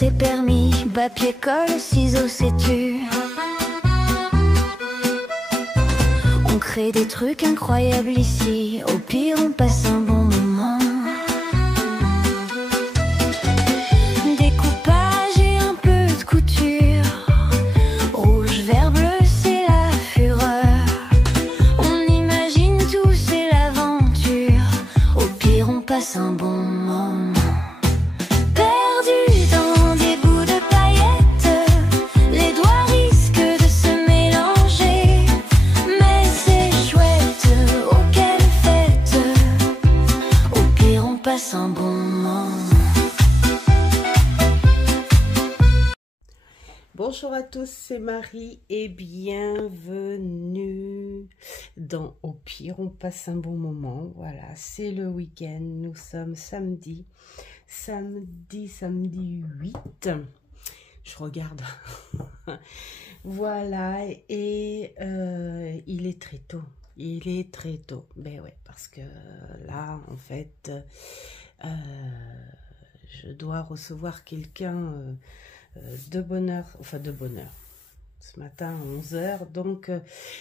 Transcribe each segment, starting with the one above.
tes permis, papier, colle, ciseaux, sais-tu? On crée des trucs incroyables ici, au pire on passe un bon moment. Découpage et un peu de couture, rouge, vert, bleu, c'est la fureur. On imagine tout, c'est l'aventure, au pire on passe un bon moment. Perdu dans des bouts de paillettes, les doigts risquent de se mélanger, mais c'est chouette, oh quelle fête, au pire on passe un bon moment. Bonjour à tous, c'est Marie et bienvenue dans Au pire, on passe un bon moment. Voilà, c'est le week-end, nous sommes samedi 8. Je regarde. Voilà, et il est très tôt. Il est très tôt. Ben ouais, parce que là, en fait, je dois recevoir quelqu'un de bonne heure, enfin de bonne heure, ce matin à 11 h, donc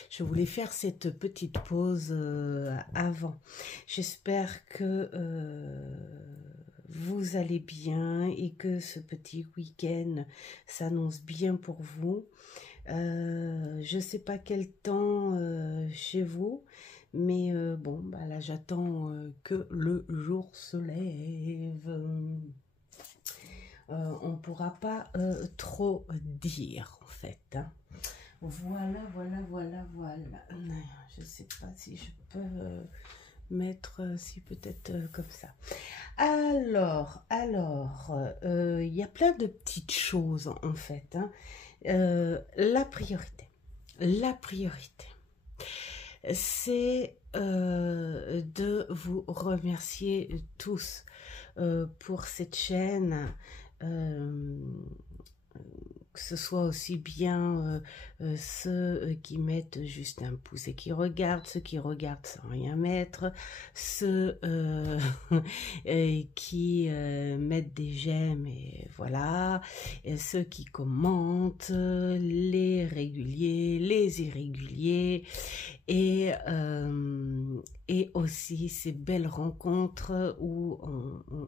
je voulais faire cette petite pause avant. J'espère que vous allez bien et que ce petit week-end s'annonce bien pour vous. Je ne sais pas quel temps chez vous, mais bon, bah là j'attends que le jour se lève. On ne pourra pas trop dire en fait, hein. Voilà. Je ne sais pas si je peux mettre, si peut-être comme ça. Alors, il y a plein de petites choses en fait, hein. La priorité, c'est de vous remercier tous pour cette chaîne. Que ce soit aussi bien ceux qui mettent juste un pouce et qui regardent, ceux qui regardent sans rien mettre, ceux qui mettent des j'aime et voilà, et ceux qui commentent, les réguliers, les irréguliers, et aussi ces belles rencontres où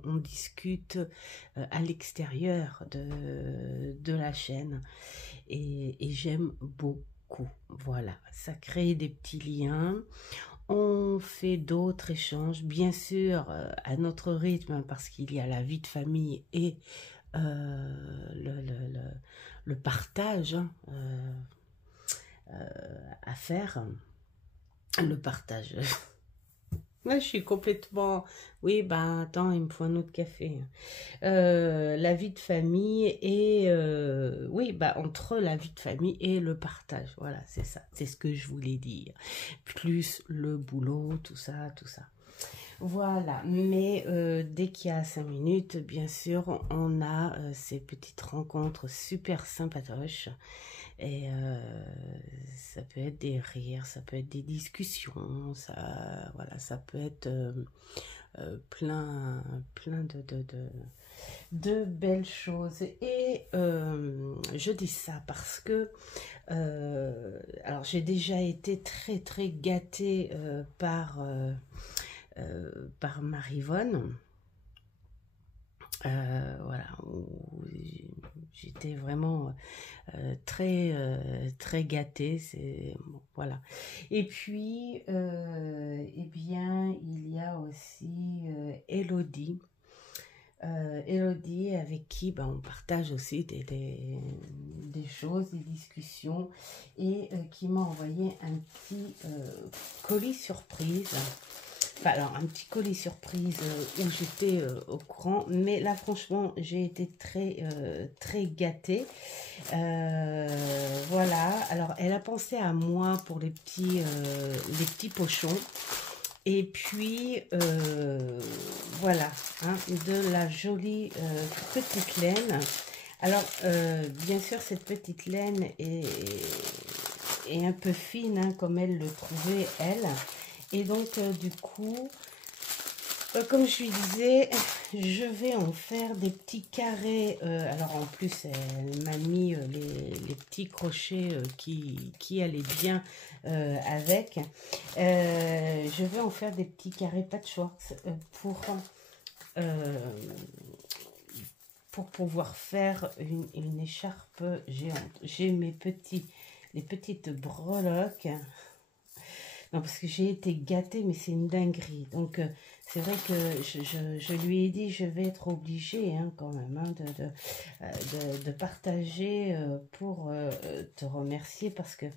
on discute à l'extérieur de la chaîne, et j'aime beaucoup. Voilà, ça crée des petits liens. On fait d'autres échanges, bien sûr, à notre rythme, parce qu'il y a la vie de famille et le partage, hein, à faire. Le partage. Moi, je suis complètement... Oui, ben, attends, il me faut un autre café. La vie de famille et... oui, ben, entre la vie de famille et le partage. Voilà, c'est ça. C'est ce que je voulais dire. Plus le boulot, tout ça. Voilà. Mais dès qu'il y a 5 minutes, bien sûr, on a ces petites rencontres super sympatoches. Et ça peut être des rires, ça peut être des discussions, ça, voilà, ça peut être plein de belles choses. Et je dis ça parce que alors j'ai déjà été très gâtée par Marivonne. Voilà, j'étais vraiment très gâtée, c'est bon, voilà. Et puis eh bien il y a aussi Elodie, avec qui on partage aussi des choses, des discussions, et qui m'a envoyé un petit colis surprise. Enfin, alors, un petit colis surprise où j'étais au courant, mais là, franchement, j'ai été très gâtée. Voilà, alors, elle a pensé à moi pour les petits pochons. Et puis, voilà, hein, de la jolie petite laine. Alors, bien sûr, cette petite laine est un peu fine, hein, comme elle le trouvait, elle. Et donc, du coup, Comme je lui disais, je vais en faire des petits carrés. Alors en plus, elle m'a mis les petits crochets qui allaient bien avec. Je vais en faire des petits carrés patchwork pour pouvoir faire une écharpe géante. J'ai les petites breloques. Non, parce que j'ai été gâtée, mais c'est une dinguerie. Donc, c'est vrai que je lui ai dit, je vais être obligée hein, quand même hein, de partager pour te remercier. Parce que,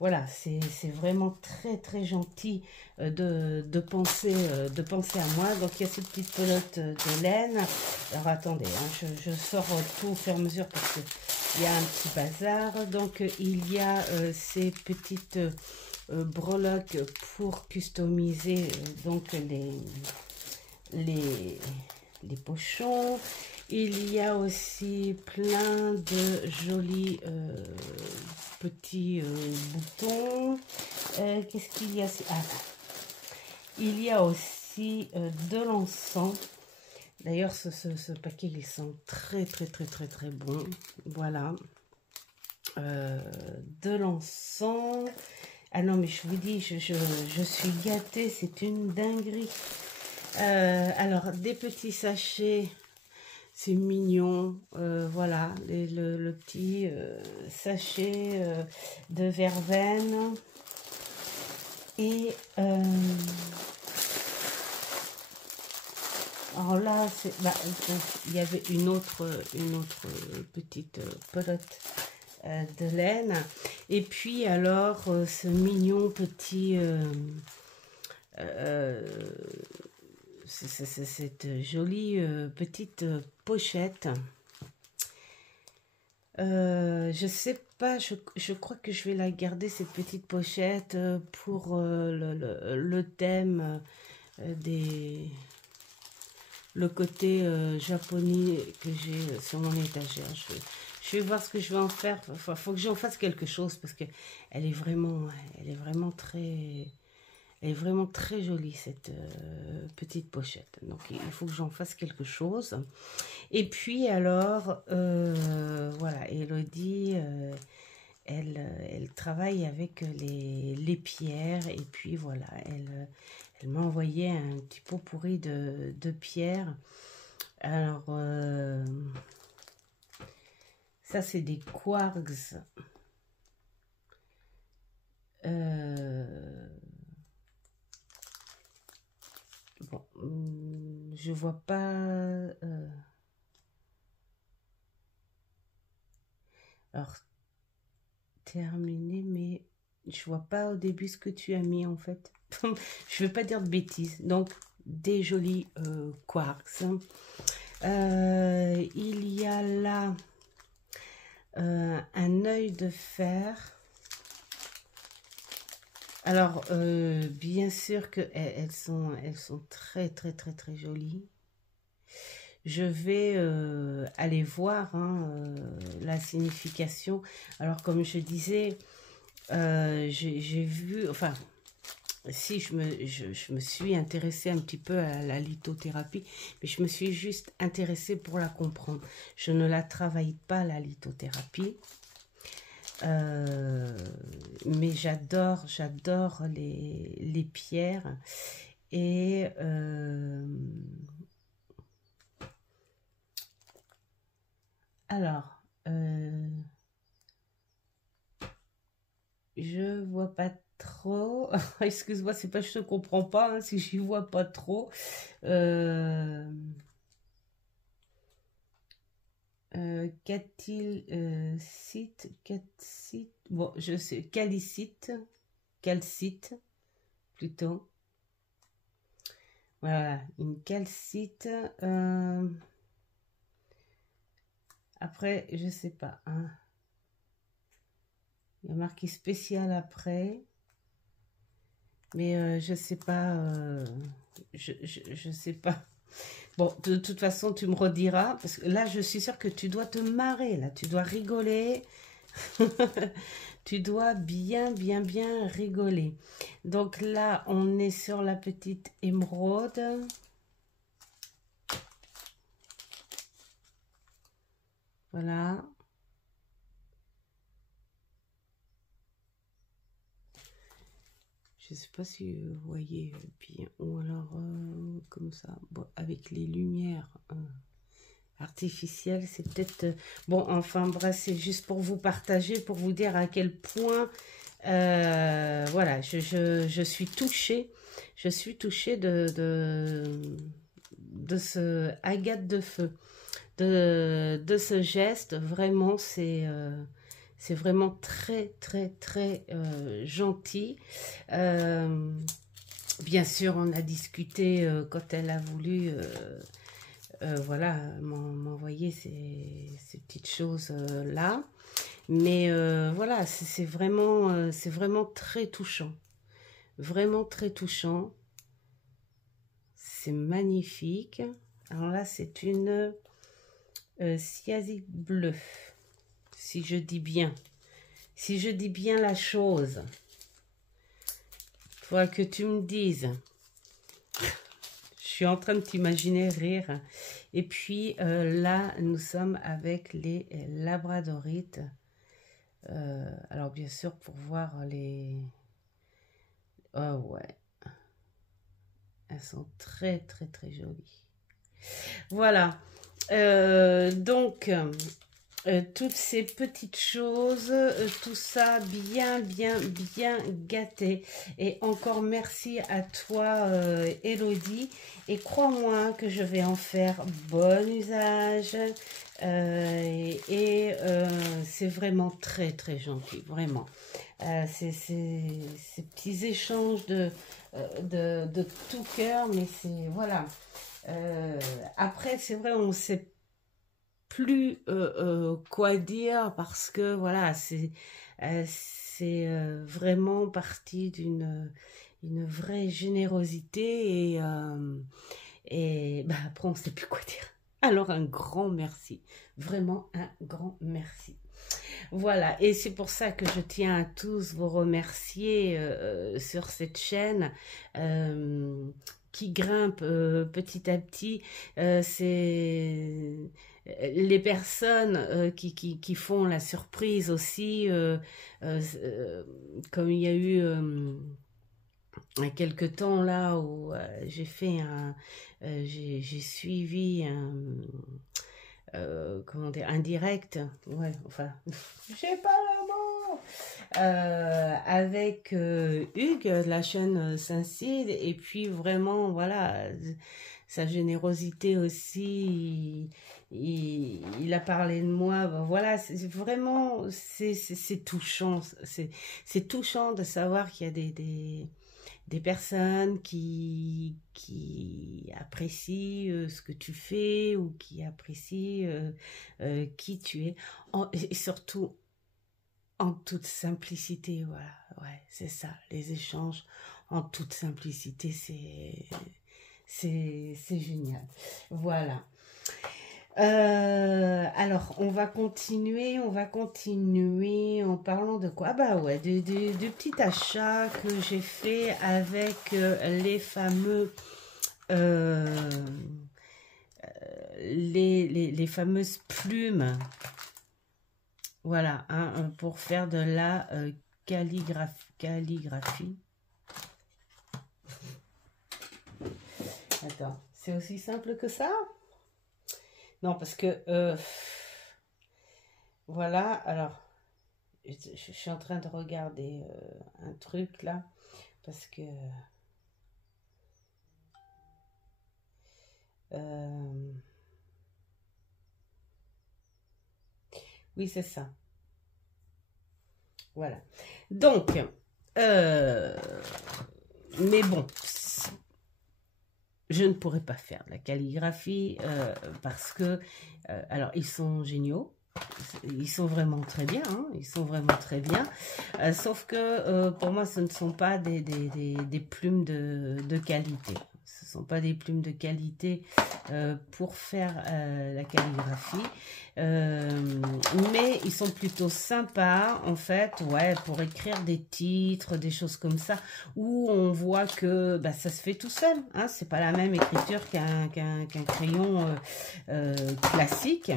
voilà, c'est vraiment très, très gentil de penser à moi. Donc, il y a cette petite pelote de laine. Alors, attendez, hein, je sors tout au fur et à mesure parce qu'il y a un petit bazar. Donc, il y a ces petites... breloques pour customiser donc les pochons. Il y a aussi plein de jolis petits boutons. Qu'est-ce qu'il y a? Il y a aussi de l'encens. D'ailleurs, ce paquet, il sent très, très, très, très, très bon. Voilà. De l'encens. Ah non, mais je vous dis, je suis gâtée, c'est une dinguerie. Alors, des petits sachets, c'est mignon. Voilà, le petit sachet de verveine. Et alors là, il y avait une autre petite pelote de laine. Et puis alors ce mignon petit cette jolie petite pochette. Je sais pas, je crois que je vais la garder cette petite pochette pour le thème le côté japonais que j'ai sur mon étagère. Je vais voir ce que je vais en faire. Enfin, faut que j'en fasse quelque chose parce que elle est vraiment très jolie cette petite pochette. Donc il faut que j'en fasse quelque chose. Et puis alors voilà, Elodie, elle travaille avec les pierres et puis voilà, elle m'a envoyé un petit pot pourri de pierres. Alors ça, c'est des quarks. Bon, je vois pas. Alors, terminé, mais je vois pas au début ce que tu as mis en fait. Je veux pas dire de bêtises. Donc, des jolis quarks. Il y a là un œil de fer. Alors, bien sûr que elles sont très, très, très, très jolies. Je vais aller voir hein, la signification. Alors, comme je disais, j'ai vu, enfin, si je me suis intéressée un petit peu à la lithothérapie, mais je me suis juste intéressée pour la comprendre. Je ne la travaille pas, la lithothérapie. Mais j'adore les pierres et alors je vois pas trop. Excuse-moi, c'est pas je te comprends pas hein, si j'y vois pas trop. Calcite, bon, je sais, calcite, plutôt. Voilà, une calcite. Après, je sais pas. Hein. Il y a marqué spécial après. Mais je sais pas. Je sais pas. Bon, de toute façon, tu me rediras. Parce que là, je suis sûre que tu dois te marrer. Là, tu dois rigoler. Tu dois bien rigoler. Donc là, on est sur la petite émeraude. Voilà. Je ne sais pas si vous voyez bien, ou alors comme ça, bon, avec les lumières artificielles, c'est peut-être... bon, enfin bref, c'est juste pour vous partager, pour vous dire à quel point, voilà, je suis touchée. Je suis touchée de ce agate de feu, de ce geste. Vraiment, c'est vraiment très, très, très gentil. Bien sûr, on a discuté quand elle a voulu, voilà, m'envoyer ces petites choses-là. Mais voilà, c'est vraiment très touchant. Vraiment très touchant. C'est magnifique. Alors là, c'est une Siazi bleue. Si je dis bien. Si je dis bien la chose. Il faudra que tu me dises. Je suis en train de t'imaginer rire. Et puis là, nous sommes avec les labradorites. Alors bien sûr, pour voir les... oh ouais. Elles sont très, très, très jolies. Voilà. Donc, toutes ces petites choses, tout ça bien gâté. Et encore merci à toi, Elodie. Et crois-moi que je vais en faire bon usage. C'est vraiment très, très gentil. Vraiment. Ces petits échanges de tout cœur, mais c'est... voilà. Après, c'est vrai, on ne sait plus quoi dire parce que, voilà, c'est vraiment parti d'une vraie générosité et bah, après, on ne sait plus quoi dire. Alors, un grand merci. Vraiment, un grand merci. Voilà, et c'est pour ça que je tiens à tous vous remercier sur cette chaîne qui grimpe petit à petit. C'est les personnes qui font la surprise aussi, comme il y a eu quelque temps là où j'ai fait j'ai suivi comment dire, un direct, ouais, enfin, je sais pas le mot, avec Hugues de la chaîne Saint-Cide, et puis vraiment, voilà, sa générosité aussi, il a parlé de moi, ben voilà, c'est vraiment, c'est touchant, c'est touchant de savoir qu'il y a des personnes qui apprécient ce que tu fais ou qui apprécient qui tu es. Et surtout, en toute simplicité, voilà. Ouais, c'est ça, les échanges en toute simplicité, c'est génial. Voilà. Alors, on va continuer en parlant de quoi? Ah bah ouais, de petits achats que j'ai fait avec les fameux les fameuses plumes. Voilà, hein, pour faire de la calligraphie. Attends, c'est aussi simple que ça? Non, parce que, voilà, alors, je suis en train de regarder un truc là, parce que, oui, c'est ça. Voilà. Donc, mais bon, je ne pourrais pas faire de la calligraphie parce que, alors, ils sont géniaux. Ils sont vraiment très bien, hein, ils sont vraiment très bien. Sauf que pour moi, ce ne sont pas des plumes de qualité. Ce ne sont pas des plumes de qualité pour faire la calligraphie. Mais ils sont plutôt sympas, en fait, ouais, pour écrire des titres, des choses comme ça, où on voit que bah, ça se fait tout seul. Hein, c'est pas la même écriture qu'un crayon classique.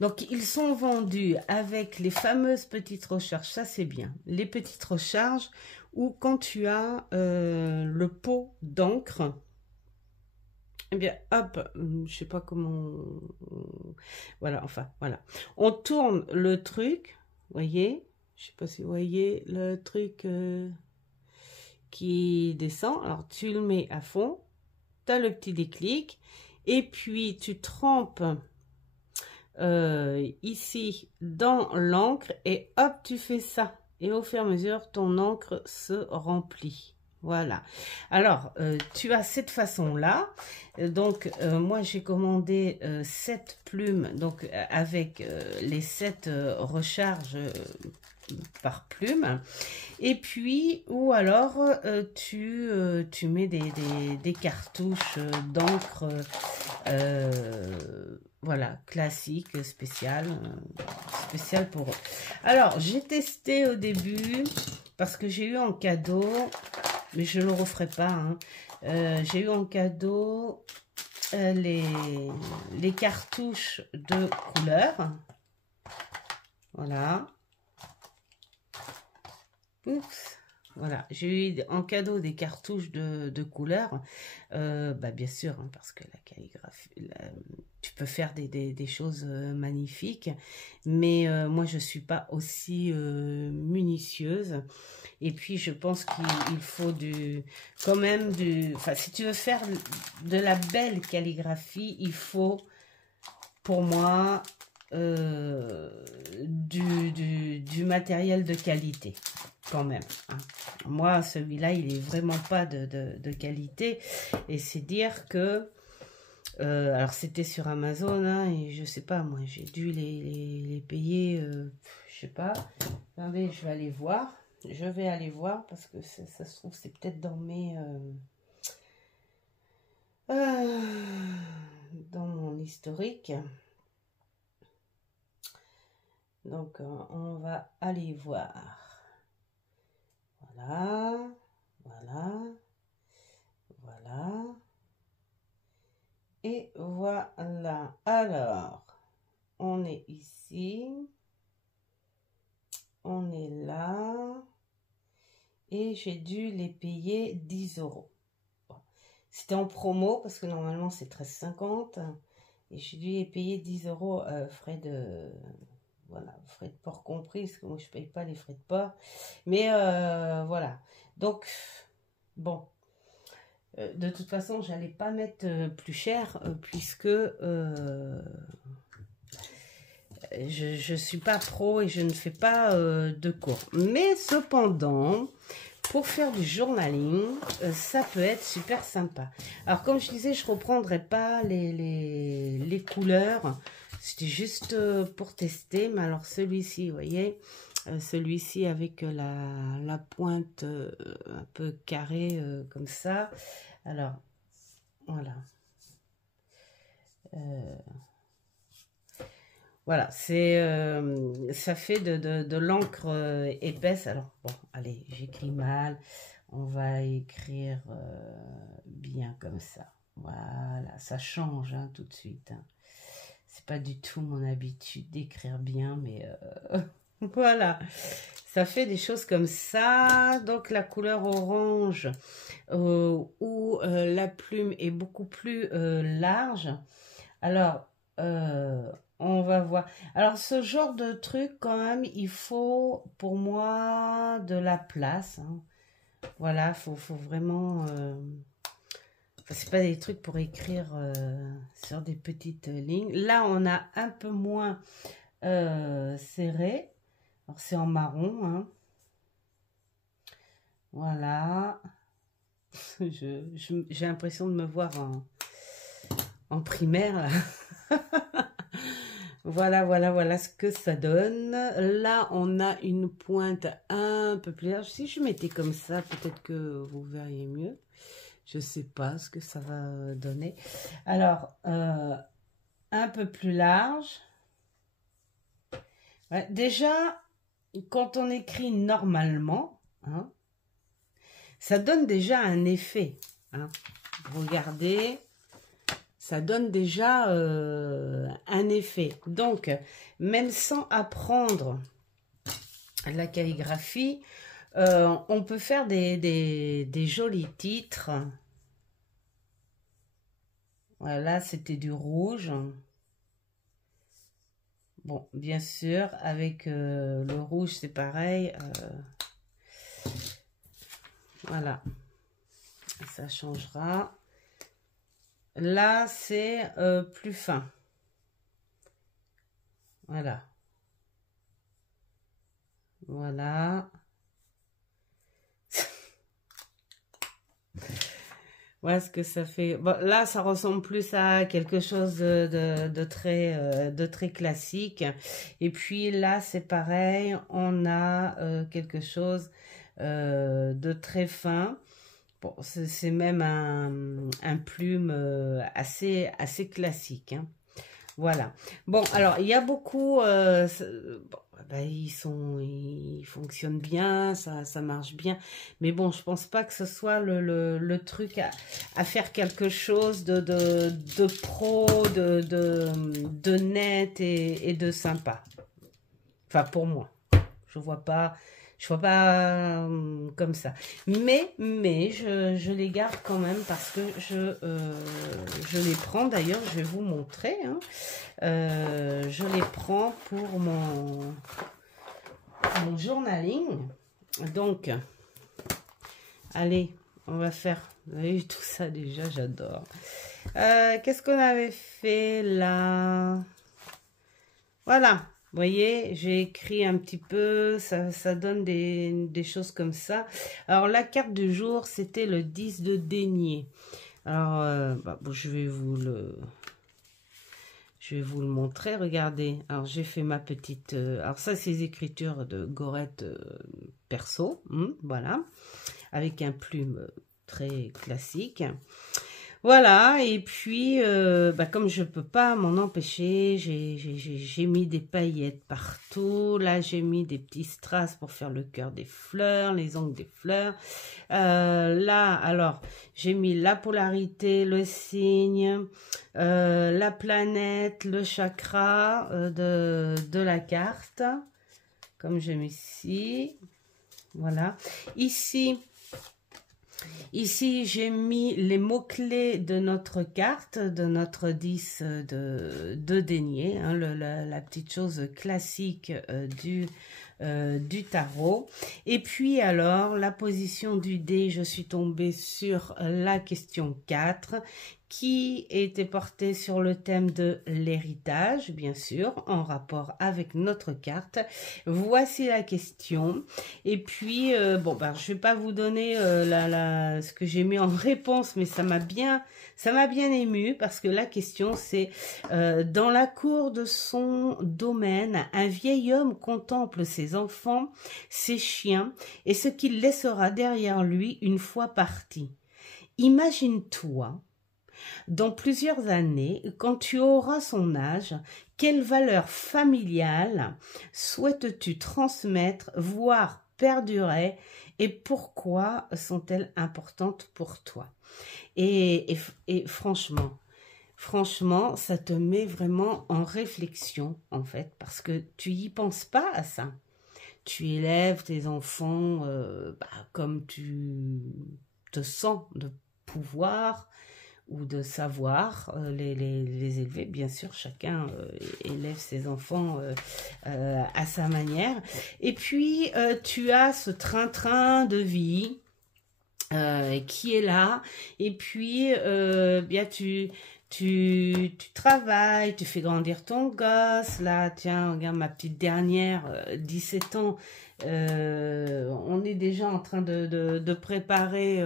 Donc, ils sont vendus avec les fameuses petites recharges. Ça, c'est bien. Les petites recharges où quand tu as le pot d'encre, eh bien, hop, je sais pas comment... Voilà, enfin, voilà. On tourne le truc, vous voyez? Je sais pas si vous voyez le truc qui descend. Alors, tu le mets à fond. Tu as le petit déclic. Et puis, tu trempes ici dans l'encre. Et hop, tu fais ça. Et au fur et à mesure, ton encre se remplit. Voilà. Alors, tu as cette façon-là. Donc, moi, j'ai commandé 7 plumes. Donc, avec les 7 recharges par plume. Et puis, ou alors, tu mets des cartouches d'encre, voilà, classique, spécial pour eux. Alors, j'ai testé au début, parce que j'ai eu en cadeau, mais je ne le referai pas, hein. J'ai eu en cadeau les cartouches de couleur. Voilà. Oups. Voilà, j'ai eu en cadeau des cartouches de couleur. Bah bien sûr, hein, parce que la calligraphie, tu peux faire des choses magnifiques. Mais moi, je ne suis pas aussi minutieuse. Et puis, je pense qu'il faut quand même enfin, si tu veux faire de la belle calligraphie, il faut, pour moi, du matériel de qualité. Quand même, hein. Moi, celui-là, il est vraiment pas de qualité. Et c'est dire que... alors, c'était sur Amazon, hein, et je sais pas, moi, j'ai dû les payer, je sais pas. Attendez, je vais aller voir. Je vais aller voir, parce que ça se trouve, c'est peut-être dans mes... dans mon historique. Donc, on va aller voir. Voilà, voilà, voilà, et voilà. Alors, on est ici, on est là, et j'ai dû les payer 10 €. Bon. C'était en promo, parce que normalement c'est 13,50, et j'ai dû les payer 10 € frais de... Voilà, frais de port compris, parce que moi je paye pas les frais de port. Mais voilà. Donc, bon. De toute façon, j'allais pas mettre plus cher, puisque je suis pas pro et je ne fais pas de cours. Mais cependant, pour faire du journaling, ça peut être super sympa. Alors, comme je disais, je reprendrai pas les couleurs. C'était juste pour tester, mais alors celui-ci, vous voyez, celui-ci avec la pointe un peu carrée comme ça. Alors, voilà. Voilà, ça fait de l'encre épaisse. Alors, bon, allez, j'écris mal. On va écrire bien comme ça. Voilà, ça change hein, tout de suite. Hein. C'est pas du tout mon habitude d'écrire bien, mais voilà. Ça fait des choses comme ça. Donc, la couleur orange où la plume est beaucoup plus large. Alors, on va voir. Alors, ce genre de truc, quand même, il faut, pour moi, de la place. Hein. Voilà, faut vraiment... c'est pas des trucs pour écrire sur des petites lignes. Là, on a un peu moins serré. Alors, c'est en marron. Hein. Voilà. J'ai l'impression de me voir en primaire. Là. Voilà ce que ça donne. Là, on a une pointe un peu plus large. Si je mettais comme ça, peut-être que vous verriez mieux. Je ne sais pas ce que ça va donner. Alors, un peu plus large. Ouais, déjà, quand on écrit normalement, hein, ça donne déjà un effet. Hein. Regardez, ça donne déjà un effet. Donc, même sans apprendre la calligraphie, on peut faire des jolis titres. Voilà, c'était du rouge. Bon, bien sûr, avec le rouge, c'est pareil. Voilà, ça changera. Là, c'est plus fin. Voilà. Voilà. Voilà ce que ça fait. Bon, là, ça ressemble plus à quelque chose de très classique. Et puis là, c'est pareil. On a quelque chose de très fin. Bon, c'est même un plume assez classique, hein. Voilà. Bon, alors, il y a beaucoup... bon, ben, ils fonctionnent bien, ça marche bien. Mais bon, je pense pas que ce soit le truc à faire quelque chose de pro, de net et de sympa. Enfin, pour moi. Je vois pas comme ça. Mais je les garde quand même parce que je les prends. D'ailleurs, je vais vous montrer, hein. Je les prends pour mon journaling. Donc, allez, on va faire... Vous avez vu tout ça déjà, j'adore. Qu'est-ce qu'on avait fait là? Voilà. Vous voyez, j'ai écrit un petit peu, ça donne des choses comme ça. Alors, la carte du jour, c'était le 10 de denier. Alors, bon, je vais vous le montrer. Regardez, alors j'ai fait ma petite... alors ça, c'est les écritures de Gorette perso, voilà, avec un plume très classique. Voilà, et puis, comme je peux pas m'en empêcher, j'ai mis des paillettes partout. Là, j'ai mis des petits strass pour faire le cœur des fleurs, les ongles des fleurs. Là, alors, j'ai mis la polarité, le signe, la planète, le chakra de la carte, comme j'ai mis ici. Voilà. Ici, j'ai mis les mots-clés de notre carte, de notre 10 de denier, hein, la petite chose classique du tarot. Et puis alors, la position du dé, je suis tombée sur la question 4, qui était portée sur le thème de l'héritage, bien sûr, en rapport avec notre carte. Voici la question. Et puis, bon, je vais pas vous donner ce que j'ai mis en réponse, mais ça m'a bien ému parce que la question, c'est dans la cour de son domaine, un vieil homme contemple ses enfants, ses chiens et ce qu'il laissera derrière lui une fois parti. Imagine-toi, dans plusieurs années, quand tu auras son âge, quelles valeurs familiales souhaites-tu transmettre, voire perdurer, et pourquoi sont-elles importantes pour toi? Et franchement, ça te met vraiment en réflexion, en fait, parce que tu y penses pas à ça. Tu élèves tes enfants comme tu te sens de pouvoir ou de savoir les élever. Bien sûr, chacun élève ses enfants à sa manière. Et puis, tu as ce train-train de vie qui est là. Et puis, bien, tu travailles, tu fais grandir ton gosse. Là, tiens, regarde ma petite dernière, 17 ans. On est déjà en train de préparer...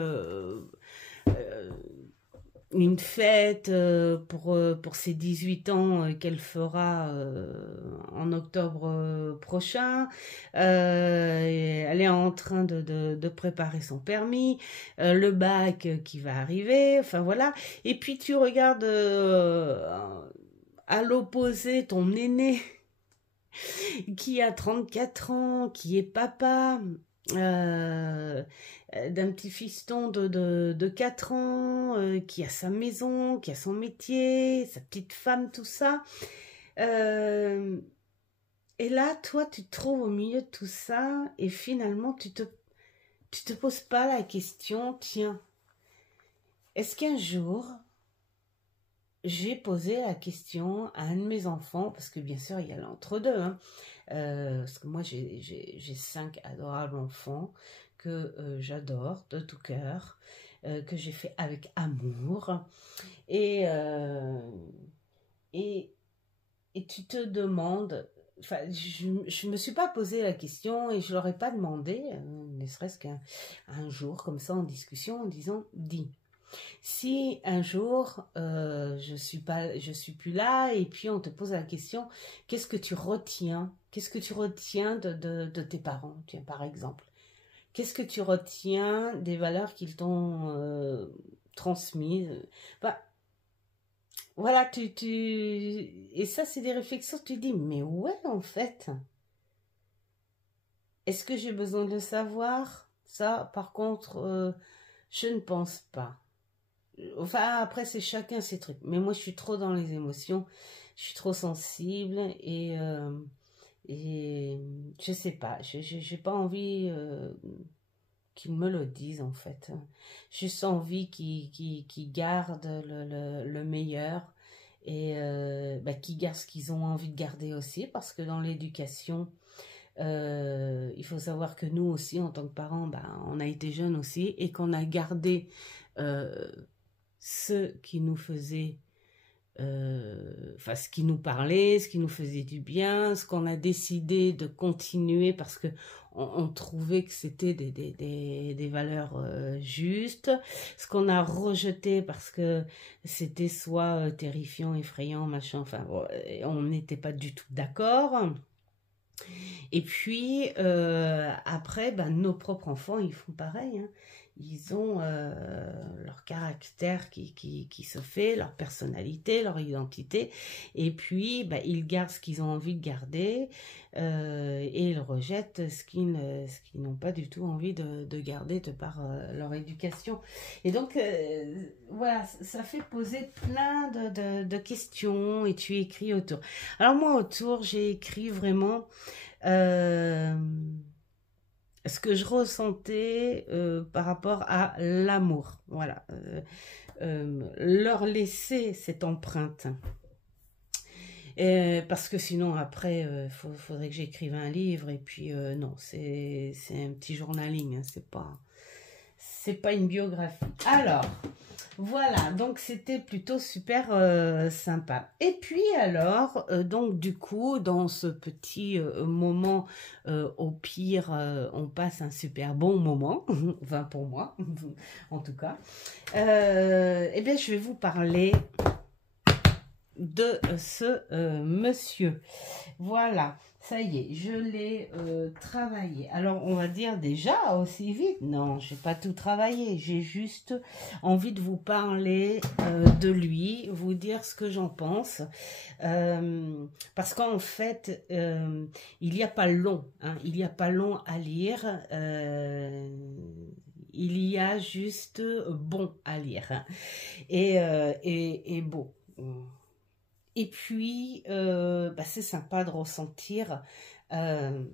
une fête pour ses 18 ans qu'elle fera en octobre prochain. Elle est en train de préparer son permis, le bac qui va arriver, enfin voilà. Et puis tu regardes à l'opposé ton aîné qui a 34 ans, qui est papa. d'un petit fiston de 4 ans qui a sa maison, qui a son métier, sa petite femme, tout ça. Euh, et là, toi, tu te trouves au milieu de tout ça et finalement, tu te poses pas la question, tiens, est-ce qu'un jour, j'ai posé la question à un de mes enfants, parce que bien sûr, il y a l'entre-deux, hein, parce que moi, j'ai 5 adorables enfants que j'adore de tout cœur, que j'ai fait avec amour, et, euh, et, et tu te demandes, enfin, je me suis pas posé la question et je leur ai pas demandé, ne serait-ce qu'un jour comme ça en discussion, en disant, dis. Si un jour je suis plus là et puis on te pose la question, qu'est-ce que tu retiens? Qu'est-ce que tu retiens de tes parents, tiens, par exemple? Qu'est-ce que tu retiens des valeurs qu'ils t'ont transmises? Bah, voilà, et ça c'est des réflexions, tu dis, mais ouais, en fait, est-ce que j'ai besoin de le savoir? Ça, par contre, je ne pense pas. Enfin, après, c'est chacun ses trucs. Mais moi, je suis trop dans les émotions. Je suis trop sensible et je sais pas. J'ai pas envie qu'ils me le disent, en fait. J'ai juste envie qu'ils gardent le meilleur et qu'ils gardent ce qu'ils ont envie de garder aussi. Parce que dans l'éducation, il faut savoir que nous aussi, en tant que parents, on a été jeunes aussi et qu'on a gardé... euh, ce qui nous faisait, enfin ce qui nous parlait, ce qui nous faisait du bien, ce qu'on a décidé de continuer parce que on trouvait que c'était des valeurs justes, ce qu'on a rejeté parce que c'était soit terrifiant, effrayant, machin, enfin on n'était pas du tout d'accord. Et puis après, nos propres enfants, ils font pareil, hein. Ils ont leur caractère qui se fait, leur personnalité, leur identité. Et puis, ils gardent ce qu'ils ont envie de garder et ils rejettent ce qu'ils n'ont pas du tout envie de garder de par leur éducation. Et donc, voilà, ça fait poser plein de questions et tu écris autour. Alors moi, autour, j'ai écrit vraiment... ce que je ressentais par rapport à l'amour. Voilà. Leur laisser cette empreinte. Parce que sinon, après, faudrait que j'écrive un livre. Et puis, non, c'est un petit journaling. Hein, c'est pas une biographie. Alors, voilà, donc c'était plutôt super sympa. Et puis alors, donc du coup, dans ce petit moment, au pire, on passe un super bon moment, enfin pour moi, en tout cas. Eh bien, je vais vous parler de ce monsieur. Voilà, ça y est, je l'ai travaillé. Alors, on va dire déjà aussi vite. Non, j'ai pas tout travaillé. J'ai juste envie de vous parler de lui, vous dire ce que j'en pense. Parce qu'en fait, il n'y a pas long. Hein, il n'y a pas long à lire. Il y a juste bon à lire. Hein, et beau. Et puis, c'est sympa de ressentir ce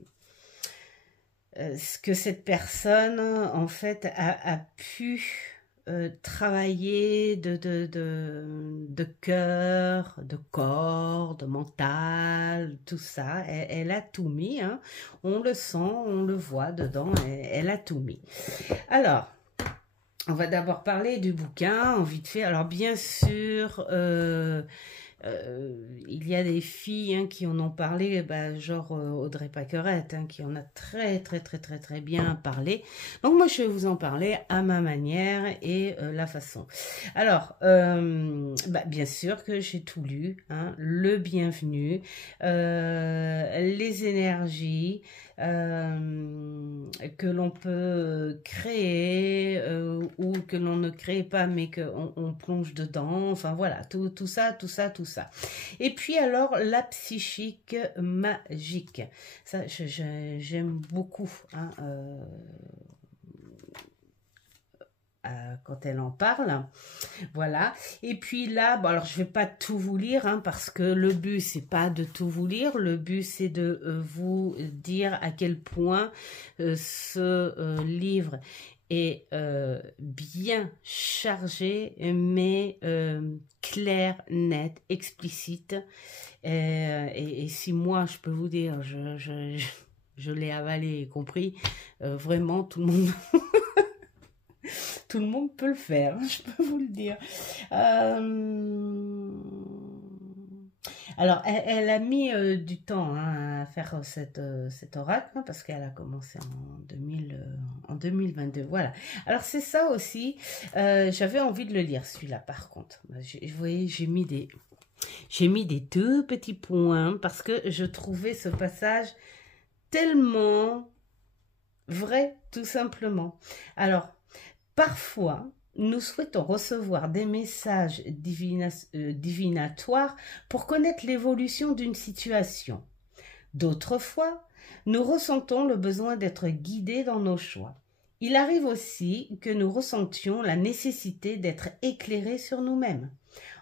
que cette personne, en fait, a pu travailler de cœur, de corps, de mental, tout ça. Elle a tout mis, hein. On le sent, on le voit dedans, elle a tout mis. Alors... on va d'abord parler du bouquin, en vite fait. Alors, bien sûr, il y a des filles hein, qui en ont parlé, genre Audrey Pacquerette, hein, qui en a très bien parlé. Donc, moi, je vais vous en parler à ma manière et la façon. Alors, bien sûr que j'ai tout lu, hein, Le Bienvenu, Les énergies, que l'on peut créer ou que l'on ne crée pas mais qu'on plonge dedans, enfin voilà, tout ça. Et puis alors la psychique magique, ça j'aime beaucoup, hein, quand elle en parle, voilà. Et puis là, bon, alors je vais pas tout vous lire, hein, parce que le but c'est pas de tout vous lire, le but c'est de vous dire à quel point ce livre est bien chargé, mais clair, net, explicite. Et si moi je peux vous dire, je l'ai avalé et compris, vraiment tout le monde. Tout le monde peut le faire, je peux vous le dire. Alors, elle a mis du temps, hein, à faire cet oracle, hein, parce qu'elle a commencé en 2022. Voilà. Alors, c'est ça aussi. J'avais envie de le lire, celui-là, par contre. Vous voyez, j'ai mis des deux petits points parce que je trouvais ce passage tellement vrai, tout simplement. Alors, parfois, nous souhaitons recevoir des messages divinatoires pour connaître l'évolution d'une situation. D'autres fois, nous ressentons le besoin d'être guidés dans nos choix. Il arrive aussi que nous ressentions la nécessité d'être éclairés sur nous-mêmes.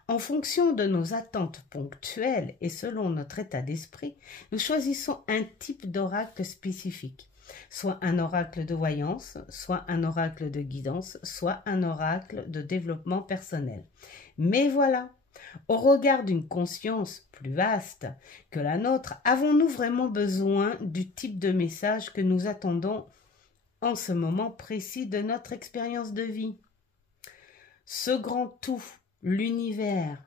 En fonction de nos attentes ponctuelles et selon notre état d'esprit, nous choisissons un type d'oracle spécifique. Soit un oracle de voyance, soit un oracle de guidance, soit un oracle de développement personnel. Mais voilà, au regard d'une conscience plus vaste que la nôtre, avons-nous vraiment besoin du type de message que nous attendons en ce moment précis de notre expérience de vie? Ce grand tout, l'univers,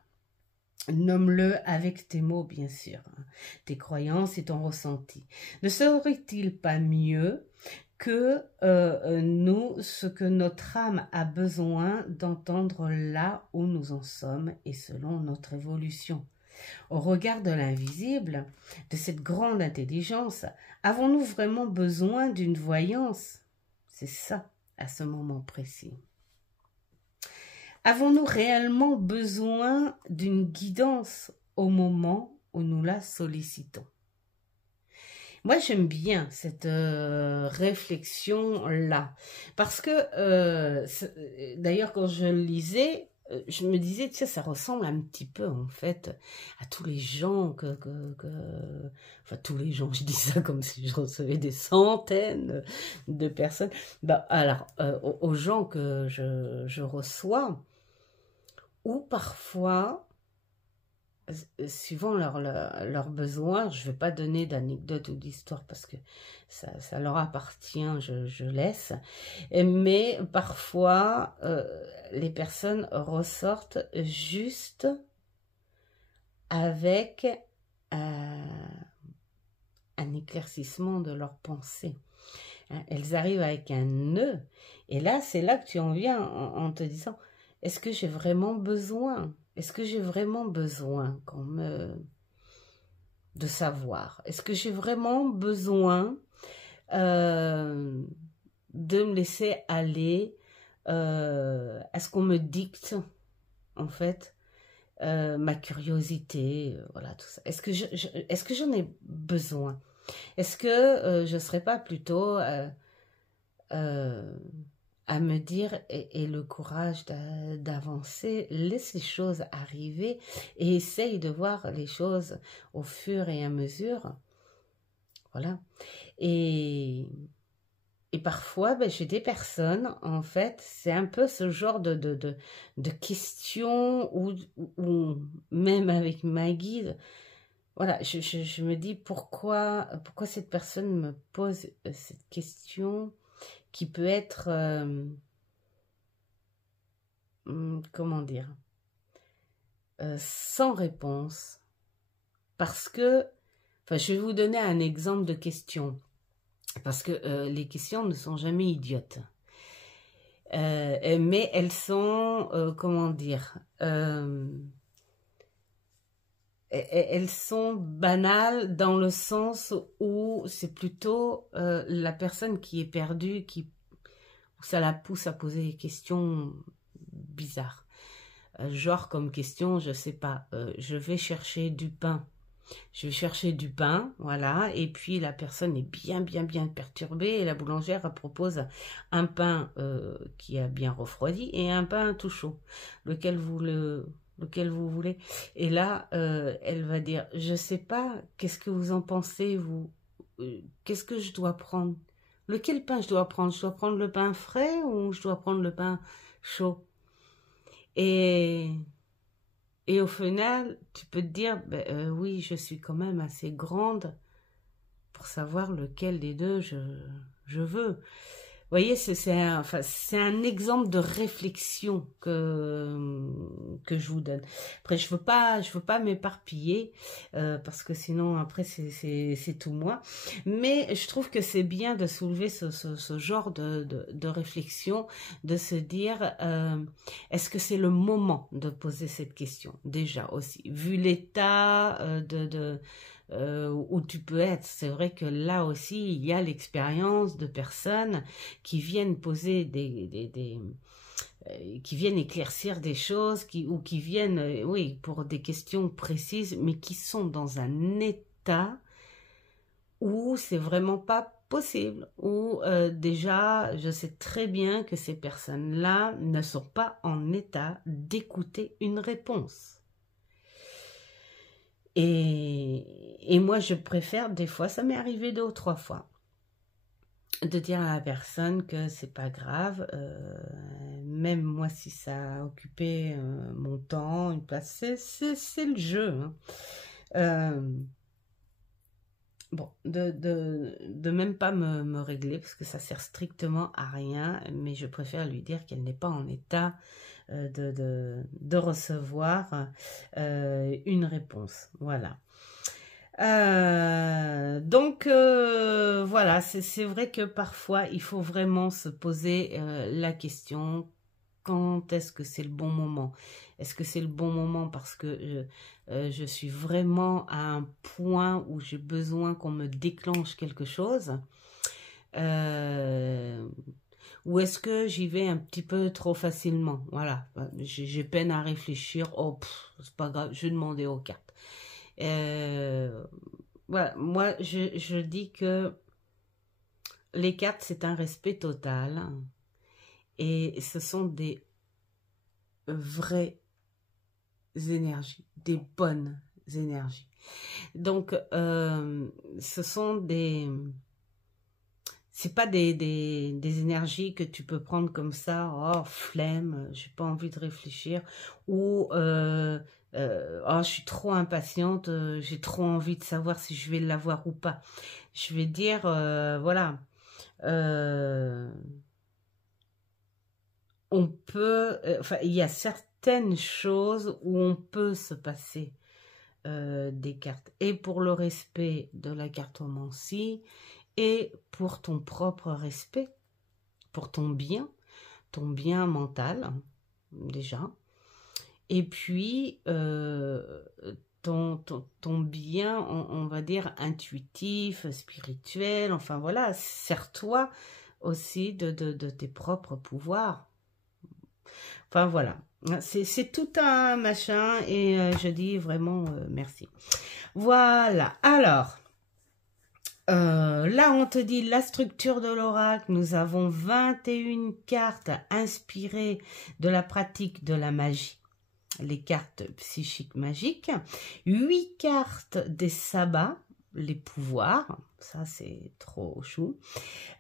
nomme-le avec tes mots, bien sûr, tes croyances et ton ressenti. Ne serait-il pas mieux que nous, ce que notre âme a besoin d'entendre là où nous en sommes et selon notre évolution? Au regard de l'invisible, de cette grande intelligence, avons-nous vraiment besoin d'une voyance? C'est ça, à ce moment précis. Avons-nous réellement besoin d'une guidance au moment où nous la sollicitons? Moi, j'aime bien cette réflexion-là. Parce que, d'ailleurs, quand je le lisais, je me disais, tu sais, ça ressemble un petit peu, en fait, à tous les gens enfin, tous les gens, je dis ça comme si je recevais des centaines de personnes. Bah, alors, aux gens que je reçois, ou parfois, suivant leurs besoins, je ne vais pas donner d'anecdotes ou d'histoires parce que ça leur appartient, je laisse. Mais parfois, les personnes ressortent juste avec un éclaircissement de leurs pensées. Elles arrivent avec un nœud, et là, c'est là que tu en viens en te disant, est-ce que j'ai vraiment besoin? Est-ce que j'ai vraiment besoin de savoir? Est-ce que j'ai vraiment besoin de me laisser aller à ce qu'on me dicte, en fait, ma curiosité, voilà, tout ça. Est-ce que j'en ai besoin? Est-ce que je ne serais pas plutôt à me dire, et le courage d'avancer, laisse les choses arriver et essaye de voir les choses au fur et à mesure. Voilà. Et parfois, chez des personnes, en fait, c'est un peu ce genre de questions ou même avec ma guide, voilà, je me dis pourquoi cette personne me pose cette question qui peut être, comment dire, sans réponse. Parce que, enfin, je vais vous donner un exemple de question. Parce que les questions ne sont jamais idiotes. Mais elles sont, comment dire, elles sont banales dans le sens où c'est plutôt la personne qui est perdue, où ça la pousse à poser des questions bizarres. Genre comme question, je sais pas, je vais chercher du pain. Je vais chercher du pain, voilà, et puis la personne est bien perturbée et la boulangère elle propose un pain qui a bien refroidi et un pain tout chaud, lequel vous voulez. Et là, elle va dire, je sais pas, qu'est-ce que vous en pensez, vous? Qu'est-ce que je dois prendre? Lequel pain je dois prendre? Je dois prendre le pain frais ou je dois prendre le pain chaud? Et... Et au final, tu peux te dire, ben, oui, je suis quand même assez grande pour savoir lequel des deux je veux. Vous voyez, c'est un exemple de réflexion que je vous donne. Après, je veux pas m'éparpiller parce que sinon, après, c'est tout moi. Mais je trouve que c'est bien de soulever ce genre de réflexion, de se dire, est-ce que c'est le moment de poser cette question? Déjà aussi, vu l'état où tu peux être. C'est vrai que là aussi, il y a l'expérience de personnes qui viennent poser qui viennent éclaircir des choses, ou qui viennent, oui, pour des questions précises, mais qui sont dans un état où c'est vraiment pas possible, où déjà, je sais très bien que ces personnes-là ne sont pas en état d'écouter une réponse. Et moi, je préfère, des fois, ça m'est arrivé 2 ou 3 fois, de dire à la personne que c'est pas grave, même moi, si ça a occupé mon temps, une place, c'est le jeu. Hein. Bon, de même pas me régler, parce que ça sert strictement à rien, mais je préfère lui dire qu'elle n'est pas en état de recevoir une réponse. Voilà. Donc voilà, c'est vrai que parfois il faut vraiment se poser la question, quand est-ce que c'est le bon moment? Est-ce que c'est le bon moment parce que je suis vraiment à un point où j'ai besoin qu'on me déclenche quelque chose? Ou est-ce que j'y vais un petit peu trop facilement? Voilà, j'ai peine à réfléchir. Oh, c'est pas grave, je vais demander aux cartes. Voilà, moi, je dis que les cartes, c'est un respect total. Et ce sont des vraies énergies, des bonnes énergies. Donc, ce sont c'est pas des énergies que tu peux prendre comme ça, oh flemme, j'ai pas envie de réfléchir, ou oh je suis trop impatiente, j'ai trop envie de savoir si je vais l'avoir ou pas. Je vais dire, voilà, on peut, enfin il y a certaines choses où on peut se passer des cartes, et pour le respect de la cartomancie, et pour ton propre respect, pour ton bien mental, déjà, et puis ton bien, on va dire, intuitif, spirituel, enfin voilà, sers-toi aussi de tes propres pouvoirs. Enfin voilà, c'est tout un machin, et je dis vraiment merci. Voilà, alors... là, on te dit la structure de l'oracle. Nous avons 21 cartes inspirées de la pratique de la magie, les cartes psychiques magiques. 8 cartes des sabbats, les pouvoirs. Ça, c'est trop chou.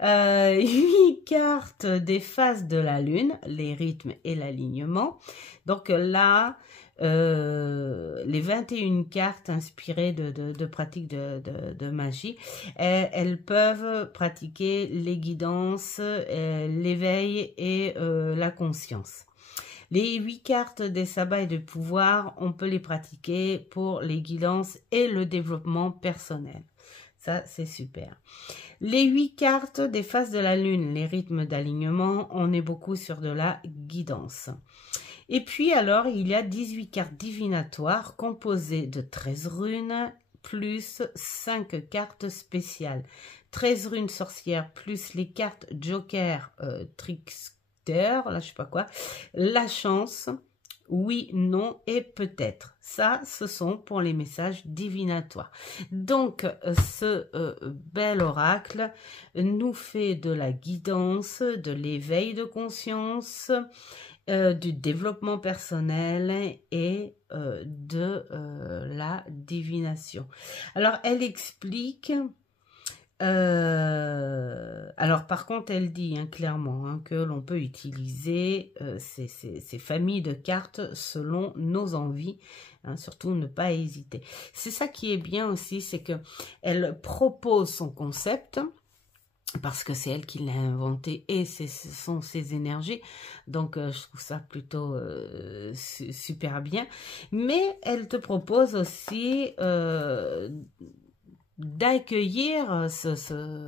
8 cartes des phases de la lune, les rythmes et l'alignement. Donc là... les 21 cartes inspirées de pratiques de magie, elles peuvent pratiquer les guidances, l'éveil et la conscience. Les 8 cartes des sabbats et de pouvoir, on peut les pratiquer pour les guidances et le développement personnel. Ça, c'est super. Les 8 cartes des phases de la lune, les rythmes d'alignement, on est beaucoup sur de la guidance. Et puis alors, il y a 18 cartes divinatoires composées de 13 runes plus 5 cartes spéciales. 13 runes sorcières plus les cartes Joker, Trickster, là je sais pas quoi, la chance, oui, non et peut-être. Ça, ce sont pour les messages divinatoires. Donc, ce bel oracle nous fait de la guidance, de l'éveil de conscience, du développement personnel et de la divination. Alors, elle explique... alors par contre elle dit clairement que l'on peut utiliser ces familles de cartes selon nos envies, surtout ne pas hésiter. C'est ça qui est bien aussi, c'est que elle propose son concept parce que c'est elle qui l'a inventé et ce sont ses énergies, donc je trouve ça plutôt super bien, mais elle te propose aussi d'accueillir ce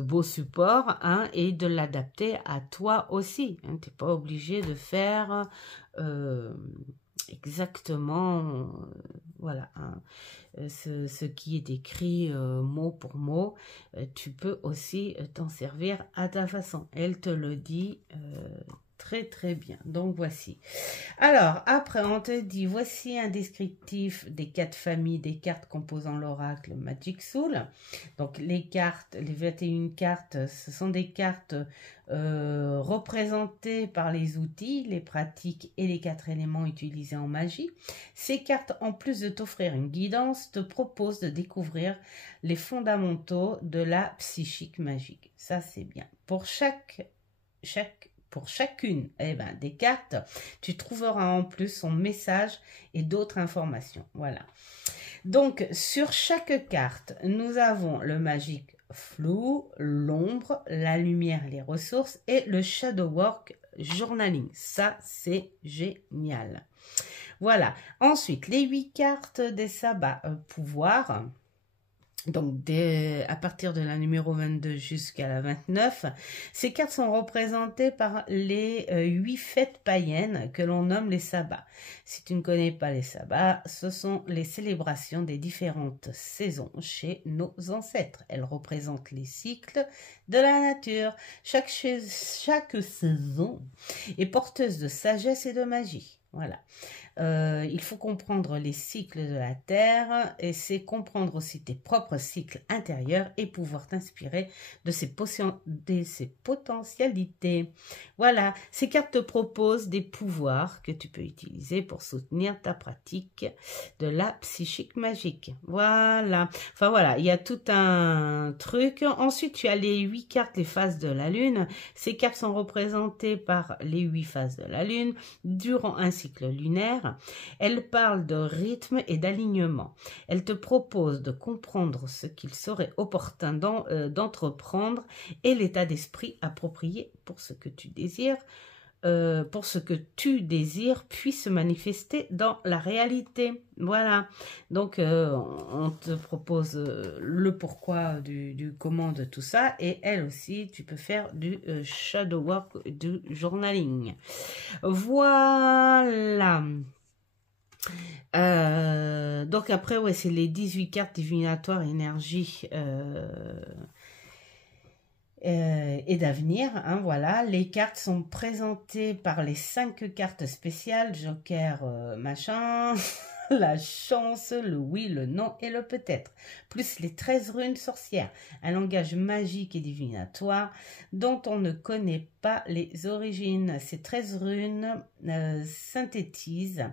beau support et de l'adapter à toi aussi. Tu n'es pas obligé de faire exactement voilà ce qui est écrit mot pour mot. Tu peux aussi t'en servir à ta façon. Elle te le dit très très bien. Donc voici. Alors après on te dit voici un descriptif des 4 familles des cartes composant l'oracle Magic Soul. Donc les cartes, les 21 cartes, ce sont des cartes représentées par les outils, les pratiques et les 4 éléments utilisés en magie. Ces cartes, en plus de t'offrir une guidance, te proposent de découvrir les fondamentaux de la psychique magique. Ça c'est bien. Pour chacune des cartes, tu trouveras en plus son message et d'autres informations. Voilà. Donc, sur chaque carte, nous avons le magique flou, l'ombre, la lumière, les ressources et le shadow work journaling. Ça, c'est génial. Voilà. Ensuite, les 8 cartes des sabbats pouvoir. Donc, à partir de la numéro 22 jusqu'à la 29, ces cartes sont représentées par les 8 fêtes païennes que l'on nomme les sabbats. Si tu ne connais pas les sabbats, ce sont les célébrations des différentes saisons chez nos ancêtres. Elles représentent les cycles de la nature. Chaque saison est porteuse de sagesse et de magie. Voilà. Il faut comprendre les cycles de la Terre et c'est comprendre aussi tes propres cycles intérieurs et pouvoir t'inspirer de ces potentialités. Voilà, ces cartes te proposent des pouvoirs que tu peux utiliser pour soutenir ta pratique de la psychique magique. Voilà, enfin voilà, il y a tout un truc. Ensuite, tu as les 8 cartes, les phases de la Lune. Ces cartes sont représentées par les 8 phases de la Lune durant un cycle lunaire. Elle parle de rythme et d'alignement. Elle te propose de comprendre ce qu'il serait opportun d'entreprendre et l'état d'esprit approprié pour ce que tu désires. Puisse se manifester dans la réalité. Voilà. Donc, on te propose le pourquoi du comment de tout ça. Et elle aussi, tu peux faire du shadow work, du journaling. Voilà. Donc après, ouais, c'est les 18 cartes divinatoires énergie et d'avenir, voilà. Les cartes sont présentées par les 5 cartes spéciales, Joker, machin, la chance, le oui, le non et le peut-être, plus les 13 runes sorcières, un langage magique et divinatoire dont on ne connaît pas les origines. Ces 13 runes synthétisent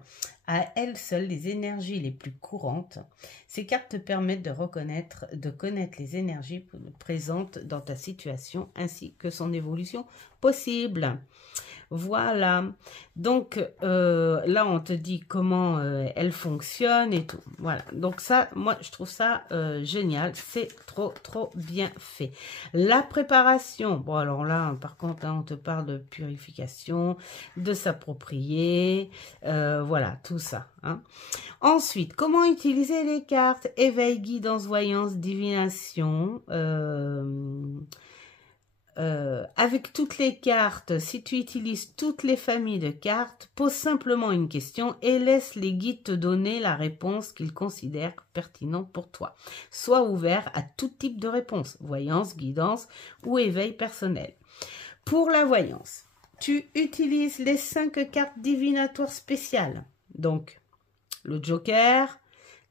à elles seules les énergies les plus courantes. Ces cartes te permettent de connaître les énergies présentes dans ta situation ainsi que son évolution possible. Voilà, donc là on te dit comment elle fonctionne et tout. Voilà, donc ça, moi je trouve ça génial, c'est trop bien fait. La préparation, bon alors là par contre on te parle de purification, de s'approprier, voilà tout ça. Ensuite, comment utiliser les cartes éveil, guidance, voyance, divination. avec toutes les cartes, si tu utilises toutes les familles de cartes, pose simplement une question et laisse les guides te donner la réponse qu'ils considèrent pertinente pour toi. Sois ouvert à tout type de réponse, voyance, guidance ou éveil personnel. Pour la voyance, tu utilises les 5 cartes divinatoires spéciales. Donc, le Joker,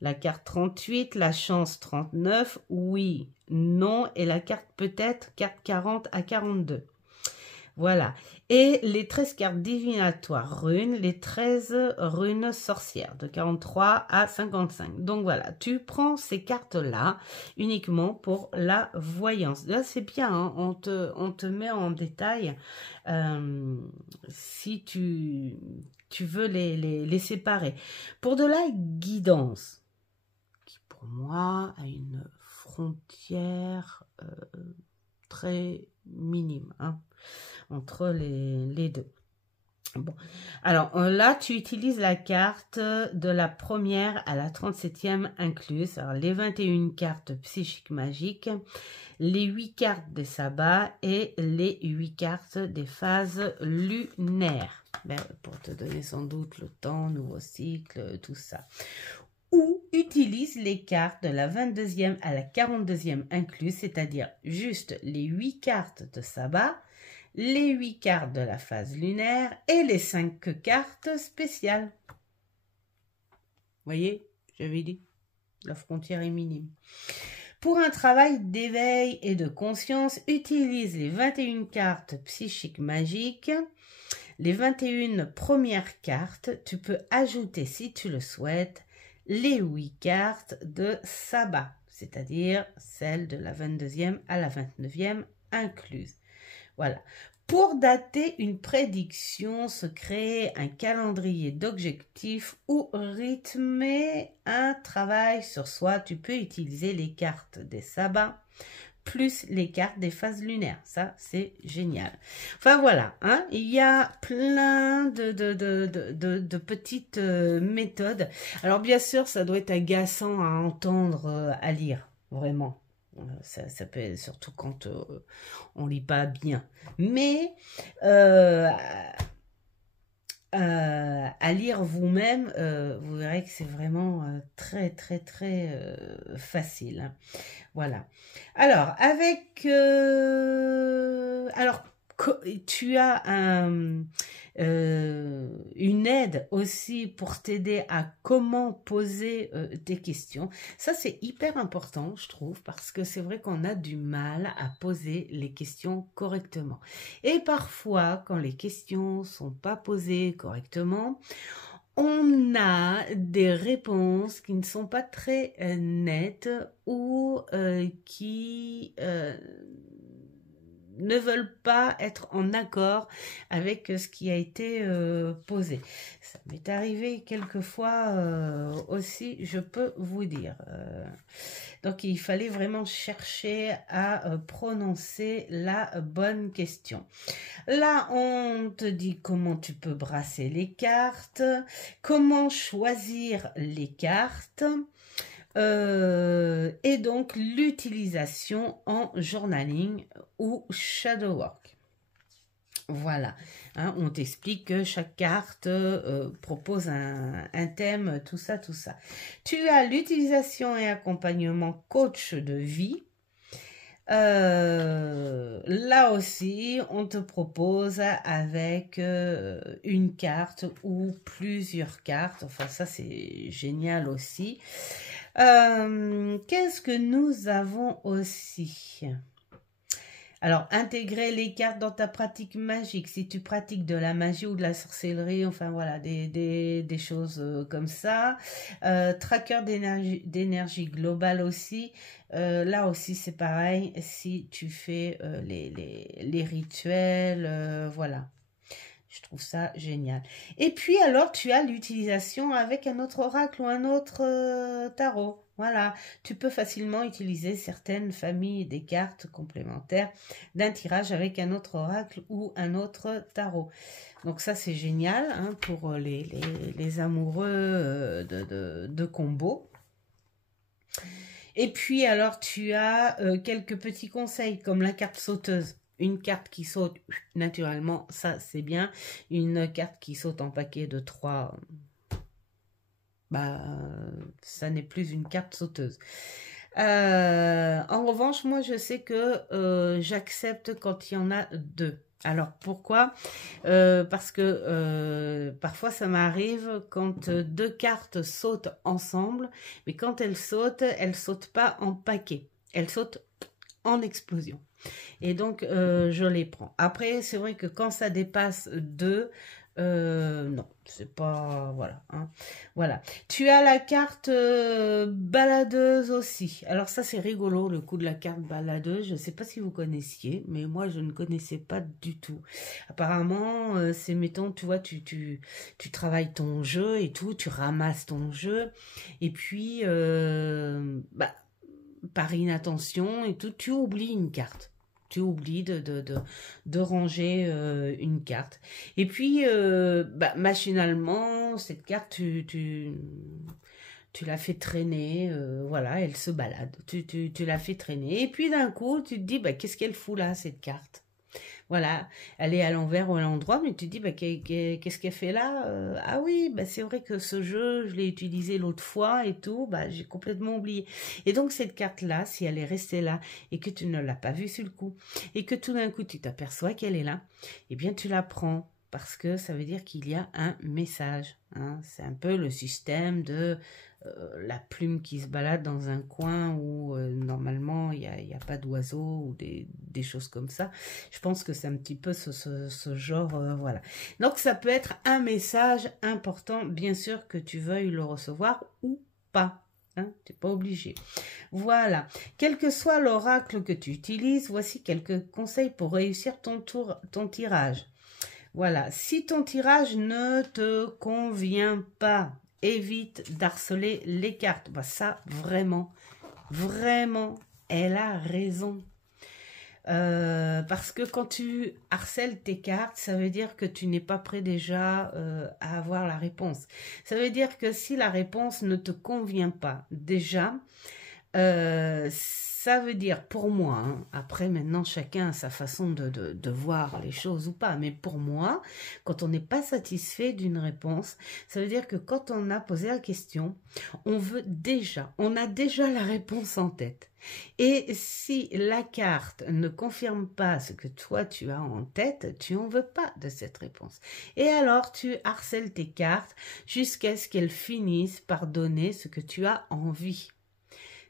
la carte 38, la chance 39, oui, non, et la carte peut-être, carte 40 à 42. Voilà. Et les 13 cartes divinatoires runes, les 13 runes sorcières, de 43 à 55. Donc voilà, tu prends ces cartes-là uniquement pour la voyance. Là, c'est bien, hein, on te met en détail si tu veux les séparer. Pour de la guidance, qui pour moi a une frontière très minime, hein, entre les deux. Bon, alors là, tu utilises la carte de la première à la 37e incluse. Alors, les 21 cartes psychiques magiques, les 8 cartes des sabbats et les 8 cartes des phases lunaires. Ben, pour te donner sans doute le temps, nouveau cycle, tout ça. Ou utilise les cartes de la 22e à la 42e incluse, c'est-à-dire juste les 8 cartes de sabbat, les 8 cartes de la phase lunaire et les 5 cartes spéciales. Voyez, j'avais dit, la frontière est minime. Pour un travail d'éveil et de conscience, utilise les 21 cartes psychiques magiques, les 21 premières cartes. Tu peux ajouter, si tu le souhaites, les 8 cartes de sabbat, c'est-à-dire celles de la 22e à la 29e incluse. Voilà. Pour dater une prédiction, se créer un calendrier d'objectifs ou rythmer un travail sur soi, tu peux utiliser les cartes des sabbats plus les cartes des phases lunaires. Ça, c'est génial. Enfin, voilà. Hein, il y a plein de petites méthodes. Alors, bien sûr, ça doit être agaçant à entendre, à lire. Vraiment. Ça peut être, surtout quand on lit pas bien. Mais à lire vous-même, vous verrez que c'est vraiment très facile. Voilà. Alors, alors, tu as une aide aussi pour t'aider à comment poser tes questions. Ça, c'est hyper important, je trouve, parce que c'est vrai qu'on a du mal à poser les questions correctement. Et parfois, quand les questions sont pas posées correctement, on a des réponses qui ne sont pas très nettes ou qui ne veulent pas être en accord avec ce qui a été posé. Ça m'est arrivé quelquefois aussi, je peux vous dire. Donc, il fallait vraiment chercher à prononcer la bonne question. Là, on te dit comment tu peux brasser les cartes, comment choisir les cartes, et donc l'utilisation en journaling ou shadow work. Voilà, hein, on t'explique que chaque carte propose un thème, tout ça. Tu as l'utilisation et accompagnement coach de vie. Là aussi, on te propose avec une carte ou plusieurs cartes. Enfin, ça, c'est génial aussi. Qu'est-ce que nous avons aussi ? Alors, intégrer les cartes dans ta pratique magique. Si tu pratiques de la magie ou de la sorcellerie, enfin voilà, des choses comme ça. Tracker d'énergie globale aussi. Là aussi, c'est pareil. Si tu fais les rituels, voilà. Je trouve ça génial. Et puis, alors, tu as l'utilisation avec un autre oracle ou un autre tarot. Voilà, tu peux facilement utiliser certaines familles des cartes complémentaires d'un tirage avec un autre oracle ou un autre tarot. Donc ça, c'est génial hein, pour les amoureux de combos. Et puis, alors, tu as quelques petits conseils comme la carte sauteuse. Une carte qui saute naturellement, ça c'est bien. Une carte qui saute en paquet de 3, bah, ça n'est plus une carte sauteuse. En revanche, moi je sais que j'accepte quand il y en a 2. Alors pourquoi? Parce que parfois ça m'arrive quand 2 cartes sautent ensemble, mais quand elles sautent pas en paquet, elles sautent en explosion. Et donc je les prends. Après, c'est vrai que quand ça dépasse 2, non, c'est pas... Voilà. Hein. Voilà. Tu as la carte baladeuse aussi. Alors ça, c'est rigolo, le coup de la carte baladeuse. Je ne sais pas si vous connaissiez, mais moi, je ne connaissais pas du tout. Apparemment, c'est, mettons, tu vois, tu travailles ton jeu et tout, tu ramasses ton jeu, et puis, bah, par inattention et tout, tu oublies une carte. Tu oublies de ranger une carte. Et puis, bah, machinalement, cette carte, tu la fais traîner, voilà, elle se balade. Tu la fais traîner. Et puis d'un coup, tu te dis, bah, qu'est-ce qu'elle fout là, cette carte? Voilà, elle est à l'envers ou à l'endroit, mais tu te dis, bah, qu'est-ce qu'elle fait là? Ah oui, bah, c'est vrai que ce jeu, je l'ai utilisé l'autre fois et tout, bah, j'ai complètement oublié. Et donc, cette carte-là, si elle est restée là et que tu ne l'as pas vue sur le coup, et que tout d'un coup, tu t'aperçois qu'elle est là, eh bien, tu la prends. Parce que ça veut dire qu'il y a un message. Hein. C'est un peu le système de la plume qui se balade dans un coin où normalement il n'y a pas d'oiseaux ou des choses comme ça. Je pense que c'est un petit peu ce genre, voilà. Donc ça peut être un message important, bien sûr que tu veuilles le recevoir ou pas. Hein, tu n'es pas obligé. Voilà. Quel que soit l'oracle que tu utilises, voici quelques conseils pour réussir ton tirage. Voilà, si ton tirage ne te convient pas, évite d'harceler les cartes. Bah ça, vraiment, elle a raison. Parce que quand tu harcèles tes cartes, ça veut dire que tu n'es pas prêt déjà à avoir la réponse. Ça veut dire que si la réponse ne te convient pas déjà, ça veut dire pour moi, hein, après maintenant chacun a sa façon de voir les choses ou pas, mais pour moi, quand on n'est pas satisfait d'une réponse, ça veut dire que quand on a posé la question, on a déjà la réponse en tête. Et si la carte ne confirme pas ce que toi tu as en tête, tu n'en veux pas de cette réponse. Et alors tu harcèles tes cartes jusqu'à ce qu'elles finissent par donner ce que tu as envie.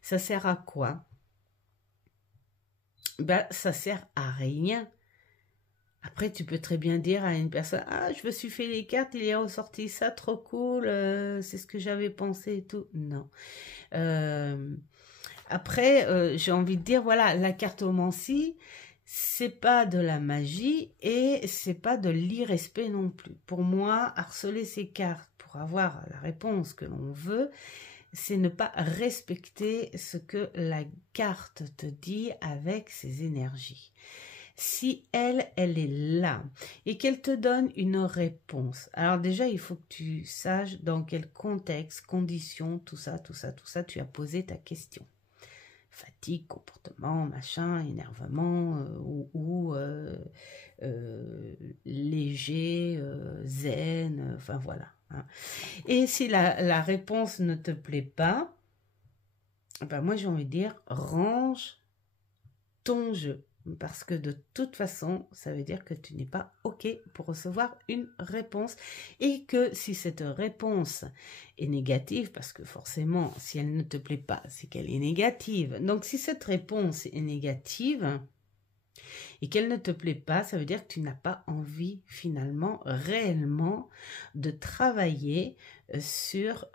Ça sert à quoi? Ben, ça sert à rien. Après, tu peux très bien dire à une personne, ah, je me suis fait les cartes, il y a ressorti ça, trop cool, c'est ce que j'avais pensé et tout. Non. Après, j'ai envie de dire, voilà, la cartomancie, c'est pas de la magie et c'est pas de l'irrespect non plus. Pour moi, harceler ces cartes pour avoir la réponse que l'on veut, c'est ne pas respecter ce que la carte te dit avec ses énergies. Si elle est là et qu'elle te donne une réponse, alors déjà, il faut que tu saches dans quel contexte, conditions, tout ça, tu as posé ta question. Fatigue, comportement, machin, énervement, léger, zen, enfin voilà. Hein. Et si la réponse ne te plaît pas, ben moi j'ai envie de dire, range ton jeu. Parce que de toute façon, ça veut dire que tu n'es pas OK pour recevoir une réponse. Et que si cette réponse est négative, parce que forcément, si elle ne te plaît pas, c'est qu'elle est négative. Donc si cette réponse est négative et qu'elle ne te plaît pas, ça veut dire que tu n'as pas envie finalement, réellement, de travailler sur...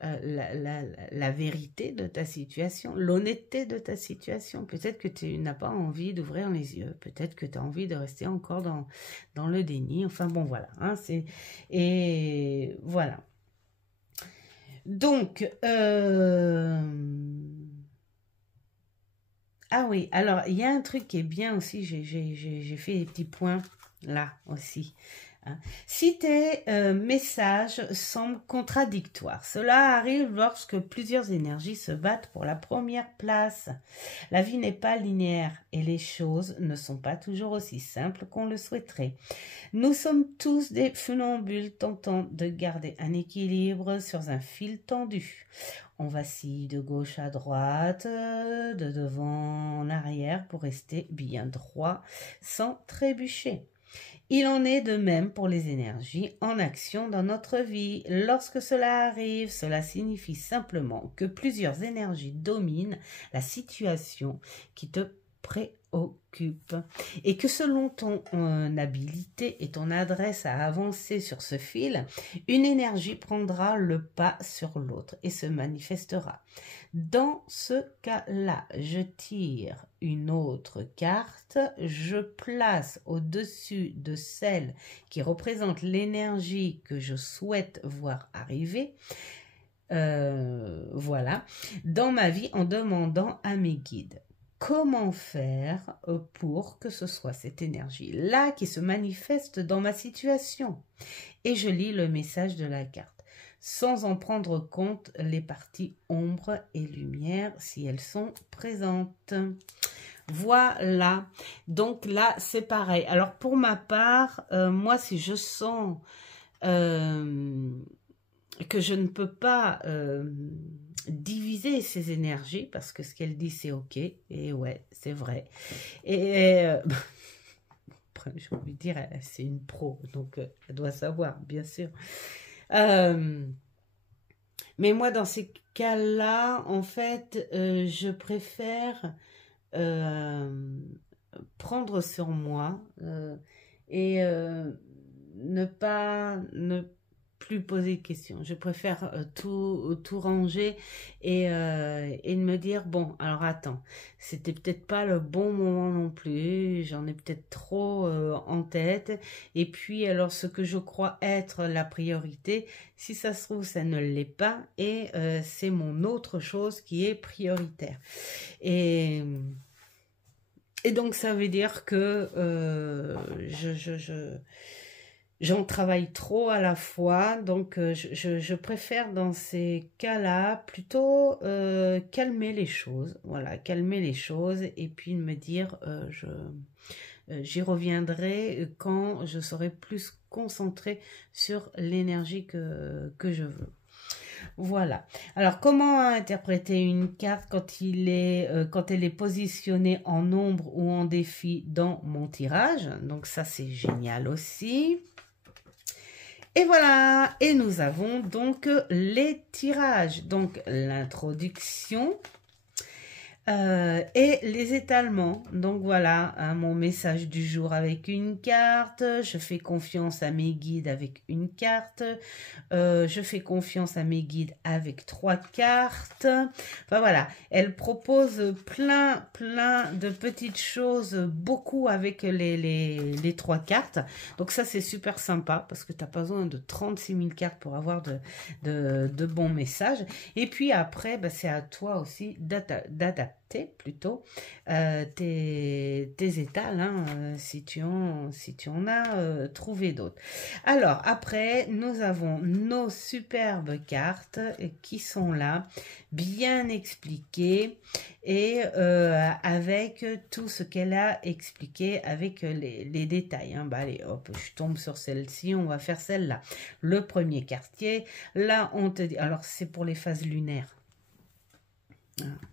la vérité de ta situation, l'honnêteté de ta situation. Peut-être que tu n'as pas envie d'ouvrir les yeux, peut-être que tu as envie de rester encore dans le déni. Enfin bon, voilà. Hein, et voilà. Donc, ah oui, alors il y a un truc qui est bien aussi, j'ai fait des petits points là aussi. Hein. Si tes messages semblent contradictoires, cela arrive lorsque plusieurs énergies se battent pour la première place. La vie n'est pas linéaire et les choses ne sont pas toujours aussi simples qu'on le souhaiterait. Nous sommes tous des funambules tentant de garder un équilibre sur un fil tendu. On vacille de gauche à droite, de devant en arrière pour rester bien droit sans trébucher. Il en est de même pour les énergies en action dans notre vie. Lorsque cela arrive, cela signifie simplement que plusieurs énergies dominent la situation qui te préoccupe et que selon ton habilité et ton adresse à avancer sur ce fil, une énergie prendra le pas sur l'autre et se manifestera. Dans ce cas-là, je tire une autre carte, je place au-dessus de celle qui représente l'énergie que je souhaite voir arriver, voilà, dans ma vie en demandant à mes guides. Comment faire pour que ce soit cette énergie-là qui se manifeste dans ma situation? Et je lis le message de la carte, sans en prendre compte les parties ombre et lumière si elles sont présentes. Voilà, donc là c'est pareil. Alors pour ma part, moi si je sens que je ne peux pas diviser ces énergies, parce que ce qu'elle dit c'est ok, et ouais, c'est vrai. Et j'ai envie de dire, c'est une pro, donc elle doit savoir, bien sûr. Mais moi, dans ces cas-là, en fait, je préfère prendre sur moi et ne plus poser de questions. Je préfère tout ranger et de me dire, bon, alors attends, c'était peut-être pas le bon moment non plus, j'en ai peut-être trop en tête, et puis alors ce que je crois être la priorité, si ça se trouve, ça ne l'est pas, et c'est mon autre chose qui est prioritaire. Et donc ça veut dire que j'en travaille trop à la fois, donc je préfère dans ces cas-là plutôt calmer les choses, voilà, calmer les choses et puis me dire j'y reviendrai quand je serai plus concentrée sur l'énergie que je veux. Voilà. Alors, comment interpréter une carte quand elle est positionnée en ombre ou en défi dans mon tirage? Donc ça, c'est génial aussi. Et voilà. Et nous avons donc les tirages. Donc, l'introduction. Et les étalements. Donc voilà, hein, mon message du jour avec une carte, je fais confiance à mes guides avec une carte, je fais confiance à mes guides avec 3 cartes. Enfin voilà, elle propose plein de petites choses, beaucoup avec les 3 cartes. Donc ça c'est super sympa parce que tu n'as pas besoin de 36 000 cartes pour avoir de bons messages. Et puis après, bah, c'est à toi aussi d'adapter plutôt tes étals, hein, si tu en as trouvé d'autres. Alors après nous avons nos superbes cartes qui sont là, bien expliquées et avec tout ce qu'elle a expliqué avec les détails, hein. Bah, allez hop, je tombe sur celle-ci, on va faire celle-là. Le premier quartier, là on te dit, alors c'est pour les phases lunaires.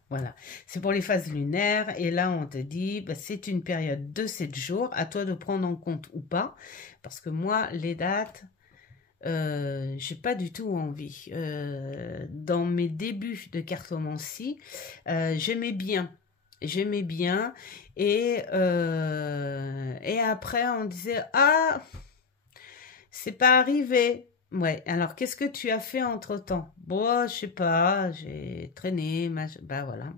Voilà, c'est pour les phases lunaires et là on te dit bah, c'est une période de 7 jours, à toi de prendre en compte ou pas, parce que moi les dates j'ai pas du tout envie. Dans mes débuts de cartomancie, j'aimais bien et après on disait ah c'est pas arrivé. Ouais, alors qu'est-ce que tu as fait entre-temps? Bon, je sais pas, j'ai traîné, bah voilà.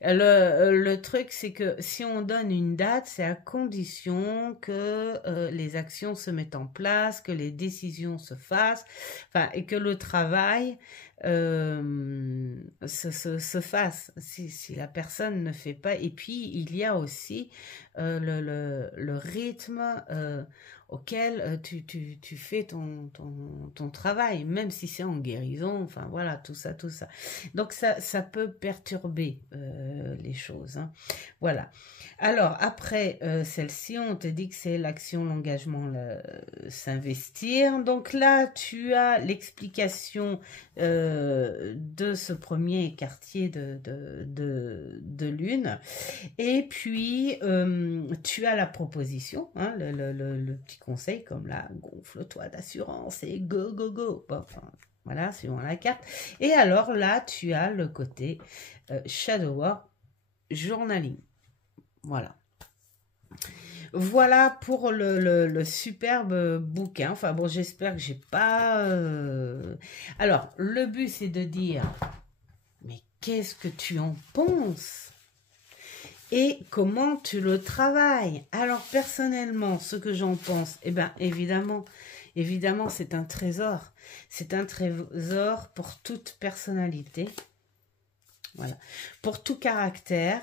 Le truc, c'est que si on donne une date, c'est à condition que les actions se mettent en place, que les décisions se fassent, enfin, et que le travail se fasse. Si la personne ne fait pas, et puis il y a aussi le rythme auquel tu fais ton travail, même si c'est en guérison, enfin voilà, tout ça. Donc ça peut perturber les choses, hein. Voilà. Alors après celle-ci, on te dit que c'est l'action, l'engagement, s'investir. Donc là, tu as l'explication de ce premier quartier de lune. Et puis, tu as la proposition, hein, le petit conseil, comme là, gonfle-toi d'assurance et go, go, go. Bon, enfin, voilà, suivant la carte. Et alors là, tu as le côté Shadow Work journaling. Voilà. Voilà pour le superbe bouquin. Enfin bon, j'espère que j'ai pas... Alors, le but, c'est de dire, mais qu'est-ce que tu en penses? Et comment tu le travailles? Alors, personnellement, ce que j'en pense, eh bien, évidemment, c'est un trésor. C'est un trésor pour toute personnalité. Voilà. Pour tout caractère.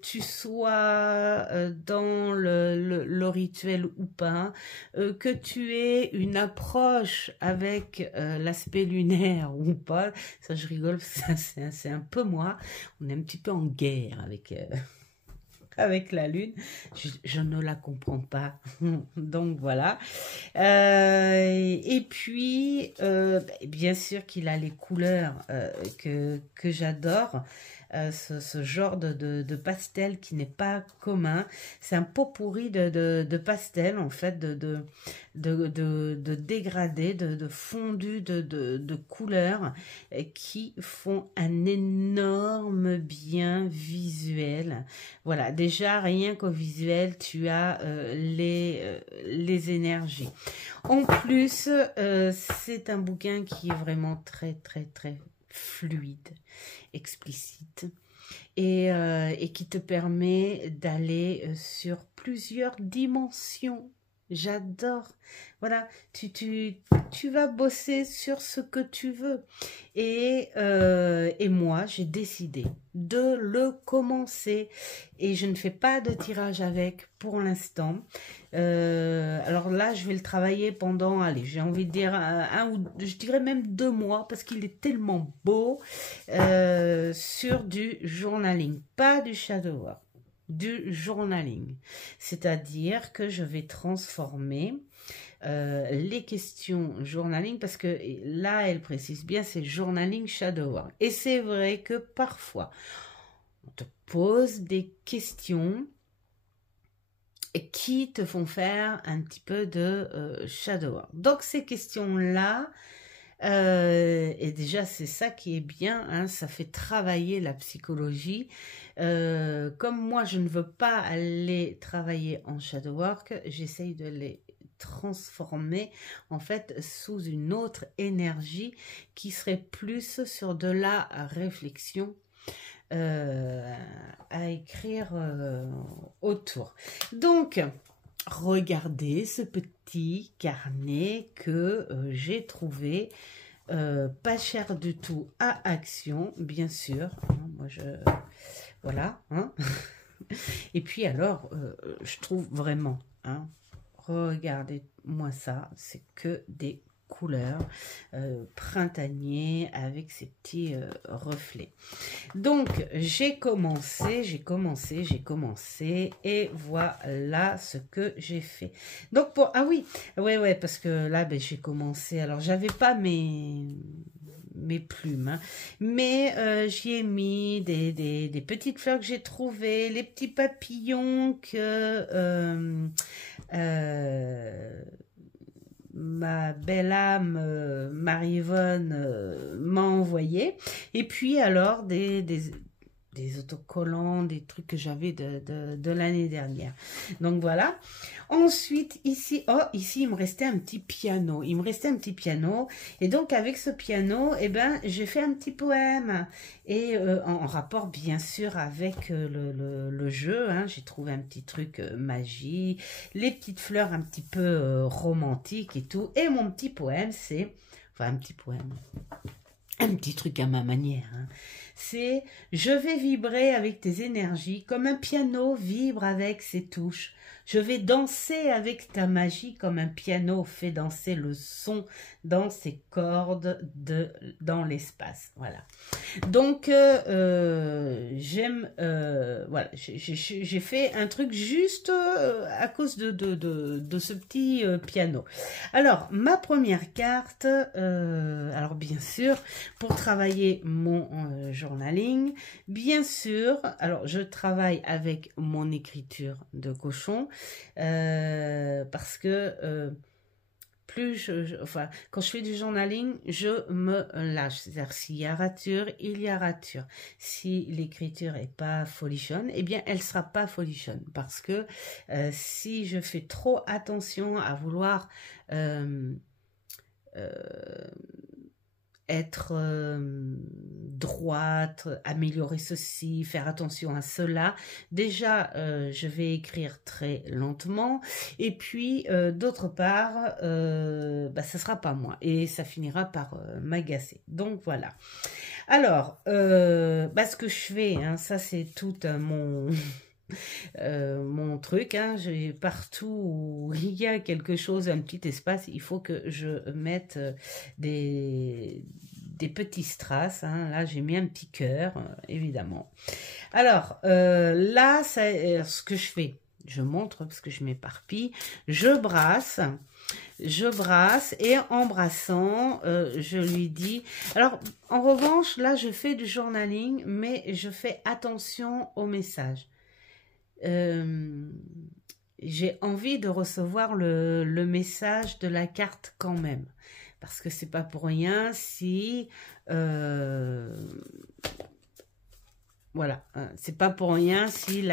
Tu sois dans le rituel ou pas, que tu aies une approche avec l'aspect lunaire ou pas, ça je rigole, c'est un peu moi, on est un petit peu en guerre avec la lune, je ne la comprends pas, donc voilà. Et puis, bien sûr qu'il a les couleurs que j'adore, ce genre de pastel qui n'est pas commun. C'est un pot pourri de pastel, en fait, de dégradés, de fondus de couleurs qui font un énorme bien visuel. Voilà, déjà, rien qu'au visuel, tu as les énergies. En plus, c'est un bouquin qui est vraiment très, très, très fluide, explicite, et qui te permet d'aller sur plusieurs dimensions. J'adore. Voilà, tu vas bosser sur ce que tu veux. Et moi, j'ai décidé de le commencer. Et je ne fais pas de tirage avec pour l'instant. Alors là, je vais le travailler pendant, allez, j'ai envie de dire je dirais même 2 mois, parce qu'il est tellement beau, sur du journaling, pas du shadow work. Du journaling, c'est-à-dire que je vais transformer les questions journaling, parce que là elle précise bien, c'est journaling shadow work, et c'est vrai que parfois on te pose des questions qui te font faire un petit peu de shadow work. Donc ces questions là, et déjà c'est ça qui est bien, hein, ça fait travailler la psychologie. Comme moi je ne veux pas aller travailler en shadow work, j'essaye de les transformer en fait sous une autre énergie qui serait plus sur de la réflexion à écrire autour. Donc regardez ce petit carnet que j'ai trouvé pas cher du tout à Action, bien sûr, hein, moi voilà, hein. Et puis alors je trouve vraiment, hein, regardez-moi ça, c'est que des couleurs printaniers avec ces petits reflets. Donc j'ai commencé et voilà ce que j'ai fait. Donc pour ouais, parce que là ben, j'ai commencé, alors j'avais pas mes plumes, hein, mais j'y ai mis des petites fleurs que j'ai trouvées, les petits papillons que ma belle âme Marie-Yvonne m'a envoyé, et puis alors des autocollants, des trucs que j'avais de l'année dernière. Donc voilà. Ensuite, ici, ici, il me restait un petit piano. Et donc, avec ce piano, eh ben, j'ai fait un petit poème. Et en rapport, bien sûr, avec le jeu, hein, j'ai trouvé un petit truc magie, les petites fleurs un petit peu romantiques et tout. Et mon petit poème, c'est... Enfin, un petit poème... un petit truc à ma manière, hein. C'est « Je vais vibrer avec tes énergies comme un piano vibre avec ses touches. Je vais danser avec ta magie comme un piano fait danser le son dans ses cordes dans l'espace. » Voilà. Donc, j'aime... voilà, j'ai fait un truc juste à cause de ce petit piano. Alors, ma première carte, alors bien sûr, pour travailler mon journaling, bien sûr, alors je travaille avec mon écriture de cochon, parce que enfin, quand je fais du journaling, je me lâche. C'est-à-dire, s'il y a rature, il y a rature. Si l'écriture est pas folichonne, eh bien, elle sera pas folichonne. Parce que si je fais trop attention à vouloir être droite, améliorer ceci, faire attention à cela. Déjà, je vais écrire très lentement. Et puis, d'autre part, ça sera pas moi. Et ça finira par m'agacer. Donc, voilà. Alors, ce que je fais, hein, ça c'est tout mon... mon truc, hein, partout où il y a quelque chose, un petit espace, il faut que je mette des petits strass, hein. Là j'ai mis un petit cœur, évidemment. Alors là, ce que je fais, je montre parce que je m'éparpille, je brasse et en brassant, je lui dis... Alors, en revanche, là, je fais du journaling, mais je fais attention aux messages. J'ai envie de recevoir le message de la carte quand même, parce que c'est pas pour rien si voilà, c'est pas pour rien si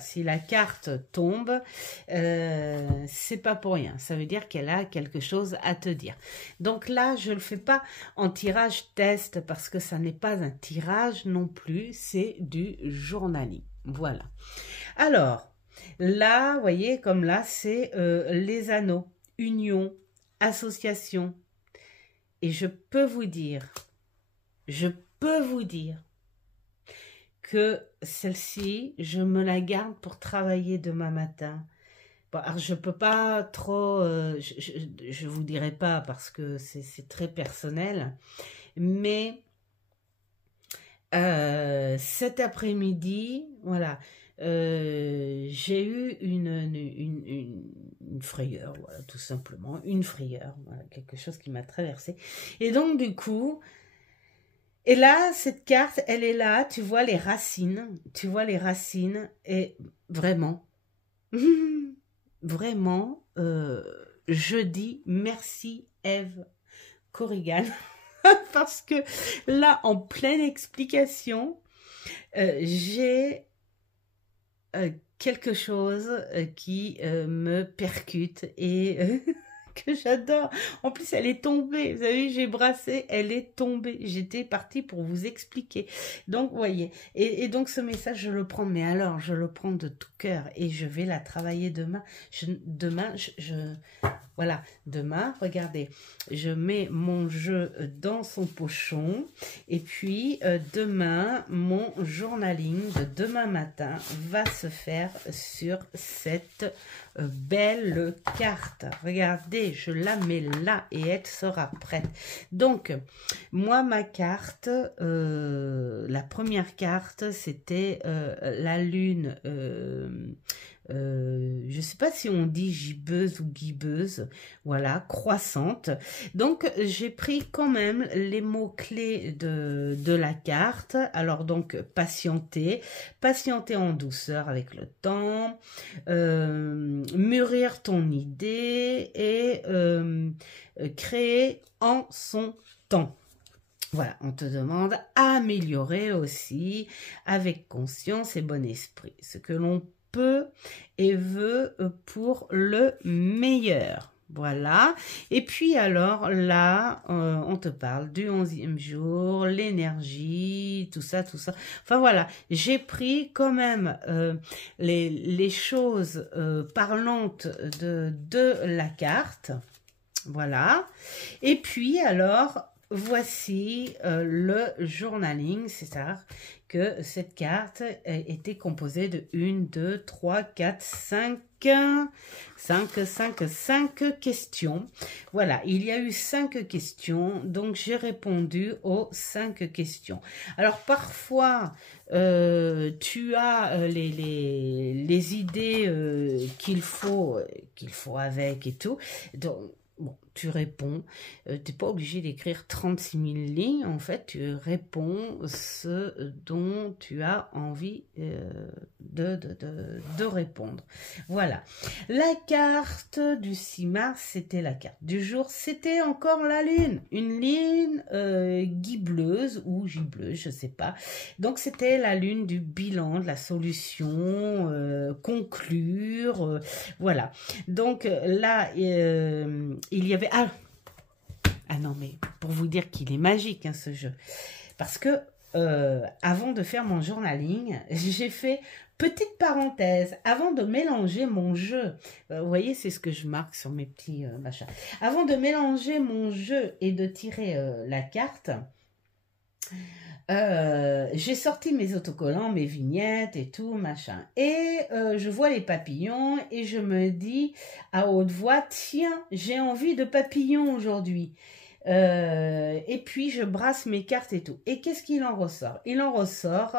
si la carte tombe, c'est pas pour rien, ça veut dire qu'elle a quelque chose à te dire. Donc là, je le fais pas en tirage test, parce que ça n'est pas un tirage non plus, c'est du journaling. Voilà. Alors, là, vous voyez, comme là, c'est les anneaux, union, association. Et je peux vous dire que celle-ci, je me la garde pour travailler demain matin. Bon, alors je peux pas trop, je vous dirai pas parce que c'est très personnel, mais cet après-midi, voilà, j'ai eu une frayeur, voilà, tout simplement, une frayeur, voilà, quelque chose qui m'a traversé. Et donc, du coup, et là, cette carte, elle est là, tu vois les racines, et vraiment, vraiment, je dis merci Ève Corrigan, parce que là, en pleine explication, j'ai quelque chose qui me percute et que j'adore. En plus, elle est tombée. Vous savez, j'ai brassé, elle est tombée. J'étais partie pour vous expliquer. Donc, vous voyez. Et donc, ce message, je le prends. Mais alors, je le prends de tout cœur. Et je vais la travailler demain. Voilà. Demain, regardez. Je mets mon jeu dans son pochon. Et puis, demain, mon journaling de demain matin va se faire sur cette belle carte. Regardez, je la mets là et elle sera prête. Donc, moi, ma carte, la première carte, c'était la lune, je sais pas si on dit gibbeuse ou guibeuse, voilà, croissante. Donc, j'ai pris quand même les mots-clés de la carte. Alors, donc, patienter en douceur avec le temps, mûrir ton idée et créer en son temps. Voilà, on te demande améliorer aussi avec conscience et bon esprit ce que l'on peut et veut pour le meilleur. Voilà. Et puis alors là, on te parle du 11e jour, l'énergie, tout ça. Enfin voilà, j'ai pris quand même les choses parlantes de la carte. Voilà. Et puis alors, voici le journaling, c'est-à-dire que cette carte était composée de 1, 2, 3, 4, 5 questions. Voilà, il y a eu 5 questions, donc j'ai répondu aux 5 questions. Alors parfois, tu as les idées qu'il faut avec et tout, donc bon, tu réponds, tu n'es pas obligé d'écrire 36 000 lignes, en fait, tu réponds ce dont tu as envie de répondre. Voilà. La carte du 6 mars, c'était la carte du jour, c'était encore la lune, une lune guibleuse ou gibleuse, je sais pas. Donc, c'était la lune du bilan, de la solution, conclure, voilà. Donc, là, il y avait... Ah non, mais pour vous dire qu'il est magique, hein, ce jeu. Parce que avant de faire mon journaling, j'ai fait petite parenthèse, avant de mélanger mon jeu. Vous voyez, c'est ce que je marque sur mes petits machins. Avant de mélanger mon jeu et de tirer la carte... j'ai sorti mes autocollants, mes vignettes et tout, machin. Et je vois les papillons et je me dis à haute voix, tiens, j'ai envie de papillons aujourd'hui. Et puis je brasse mes cartes et tout. Et qu'est-ce qu'il en ressort? Il en ressort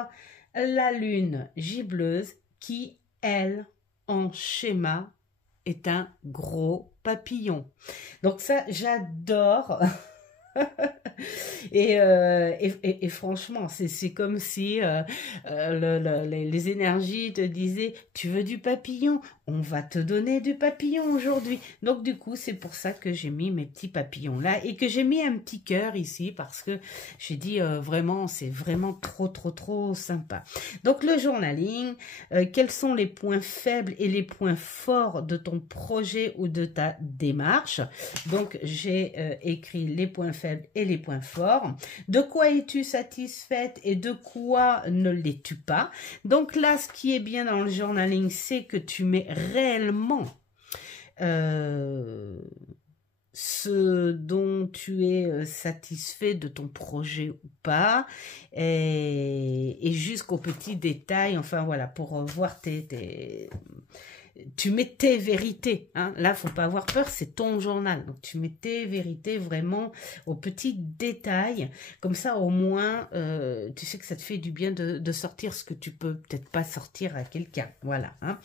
la lune gibleuse qui, elle, en schéma, est un gros papillon. Donc ça, j'adore. Et franchement, c'est comme si les énergies te disaient, tu veux du papillon, on va te donner du papillon aujourd'hui. Donc du coup, c'est pour ça que j'ai mis mes petits papillons là et que j'ai mis un petit cœur ici parce que j'ai dit vraiment, c'est vraiment trop sympa. Donc le journaling, quels sont les points faibles et les points forts de ton projet ou de ta démarche? Donc j'ai écrit les points faibles et les points forts. De quoi es-tu satisfaite et de quoi ne l'es-tu pas? Donc là, ce qui est bien dans le journaling, c'est que tu mets réellement ce dont tu es satisfait de ton projet ou pas, et jusqu'aux petits détails, enfin voilà, pour voir tu mets tes vérités, hein. Là, faut pas avoir peur, c'est ton journal. Donc, tu mets tes vérités vraiment aux petits détails. Comme ça, au moins, tu sais que ça te fait du bien de sortir ce que tu peux peut-être pas sortir à quelqu'un. Voilà. Hein.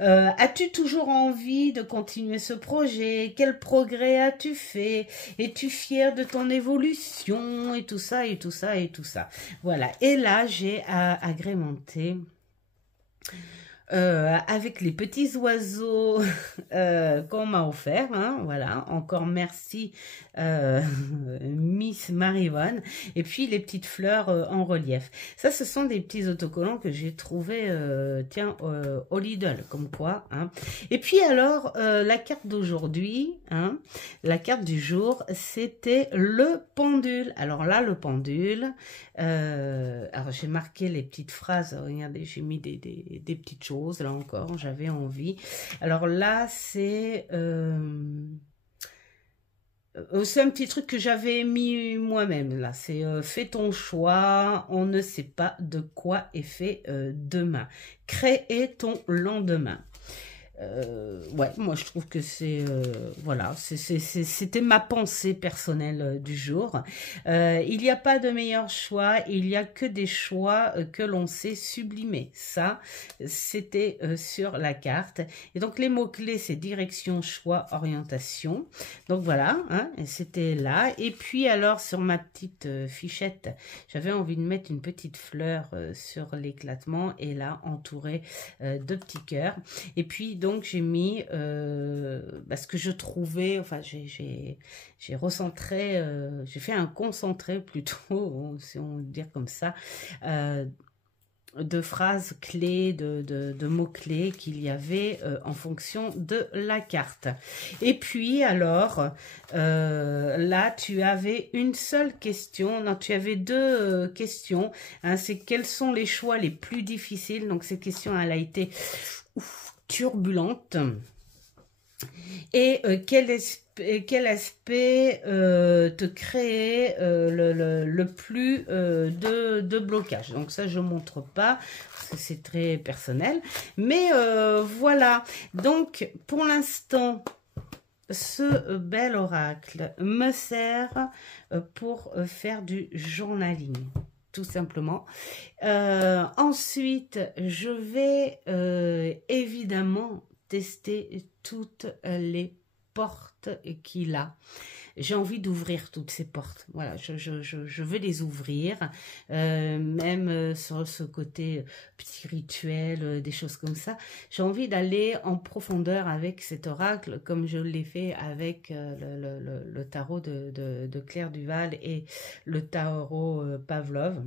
As-tu toujours envie de continuer ce projet? Quel progrès as-tu fait? Es-tu fier de ton évolution? Et tout ça, et tout ça, et tout ça. Voilà. Et là, j'ai agrémenté... avec les petits oiseaux qu'on m'a offert, hein, voilà, encore merci Miss Marivonne, et puis les petites fleurs en relief. Ça, ce sont des petits autocollants que j'ai trouvés, tiens, au Lidl, comme quoi, hein. Et puis alors, la carte d'aujourd'hui, hein, la carte du jour, c'était le pendule. Alors là, le pendule, alors j'ai marqué les petites phrases, regardez, j'ai mis des petites choses, là encore, j'avais envie. Alors là, c'est un petit truc que j'avais mis moi-même, là. C'est fais ton choix, on ne sait pas de quoi est fait demain. Créer ton lendemain. Ouais, moi je trouve que c'est voilà, c'était ma pensée personnelle du jour. Il n'y a pas de meilleur choix, il n'y a que des choix que l'on sait sublimer. Ça, c'était sur la carte. Et donc les mots-clés, c'est direction, choix, orientation. Donc voilà, hein, c'était là. Et puis alors sur ma petite fichette, j'avais envie de mettre une petite fleur sur l'éclatement et là entourée de petits cœurs. Et puis donc j'ai mis ce que je trouvais, enfin j'ai recentré, j'ai fait un concentré plutôt, si on veut dire comme ça, de phrases clés, de mots-clés qu'il y avait en fonction de la carte. Et puis alors, là tu avais une seule question, non tu avais deux questions, hein, c'est quels sont les choix les plus difficiles, donc cette question elle a été turbulente. Et quelle te crée le plus de blocage. Donc ça, je montre pas parce que c'est très personnel. Mais voilà. Donc pour l'instant, ce bel oracle me sert pour faire du journaling. Tout simplement. Ensuite, je vais évidemment tester toutes les portes qu'il a. J'ai envie d'ouvrir toutes ces portes. Voilà, je veux les ouvrir, même sur ce côté petit rituel, des choses comme ça. J'ai envie d'aller en profondeur avec cet oracle, comme je l'ai fait avec le tarot de Claire Duval et le tarot Pavlov.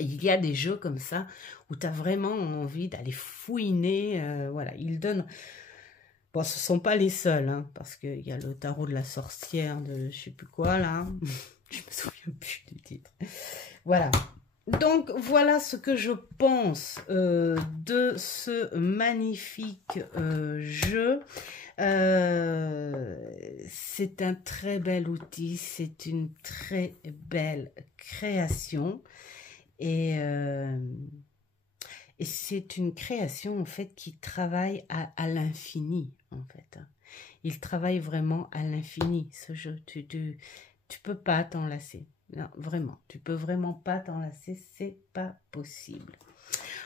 Il y a des jeux comme ça où tu as vraiment envie d'aller fouiner. Voilà, ils donnent... Bon, ce ne sont pas les seuls, hein, parce qu'il y a le tarot de la sorcière de je sais plus quoi, là. Je me souviens plus du titre. Voilà. Donc, voilà ce que je pense de ce magnifique jeu. C'est un très bel outil, c'est une très belle création. Et c'est une création, en fait, qui travaille à l'infini, en fait. Il travaille vraiment à l'infini, ce jeu. Tu peux pas t'en lasser. Non, vraiment. Tu peux vraiment pas t'en lasser. C'est pas possible.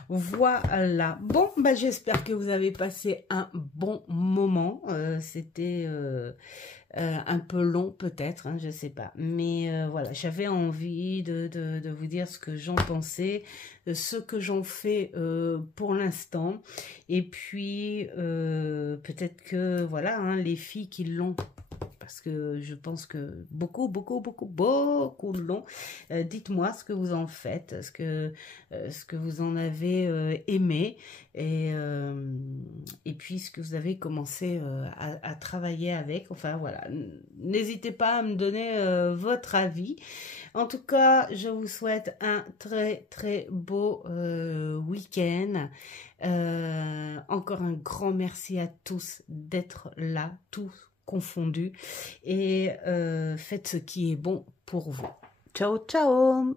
Voilà. Bon, bah, j'espère que vous avez passé un bon moment. C'était un peu long peut-être, hein, je sais pas. Mais voilà, j'avais envie de vous dire ce que j'en pensais, ce que j'en fais pour l'instant. Et puis, peut-être que, voilà, hein, les filles qui l'ont... Parce que je pense que beaucoup l'ont. Dites-moi ce que vous en faites, ce que vous en avez aimé et puis ce que vous avez commencé à travailler avec. Enfin voilà, n'hésitez pas à me donner votre avis. En tout cas, je vous souhaite un très beau week-end. Encore un grand merci à tous d'être là, tous confondus, et faites ce qui est bon pour vous. Ciao, ciao!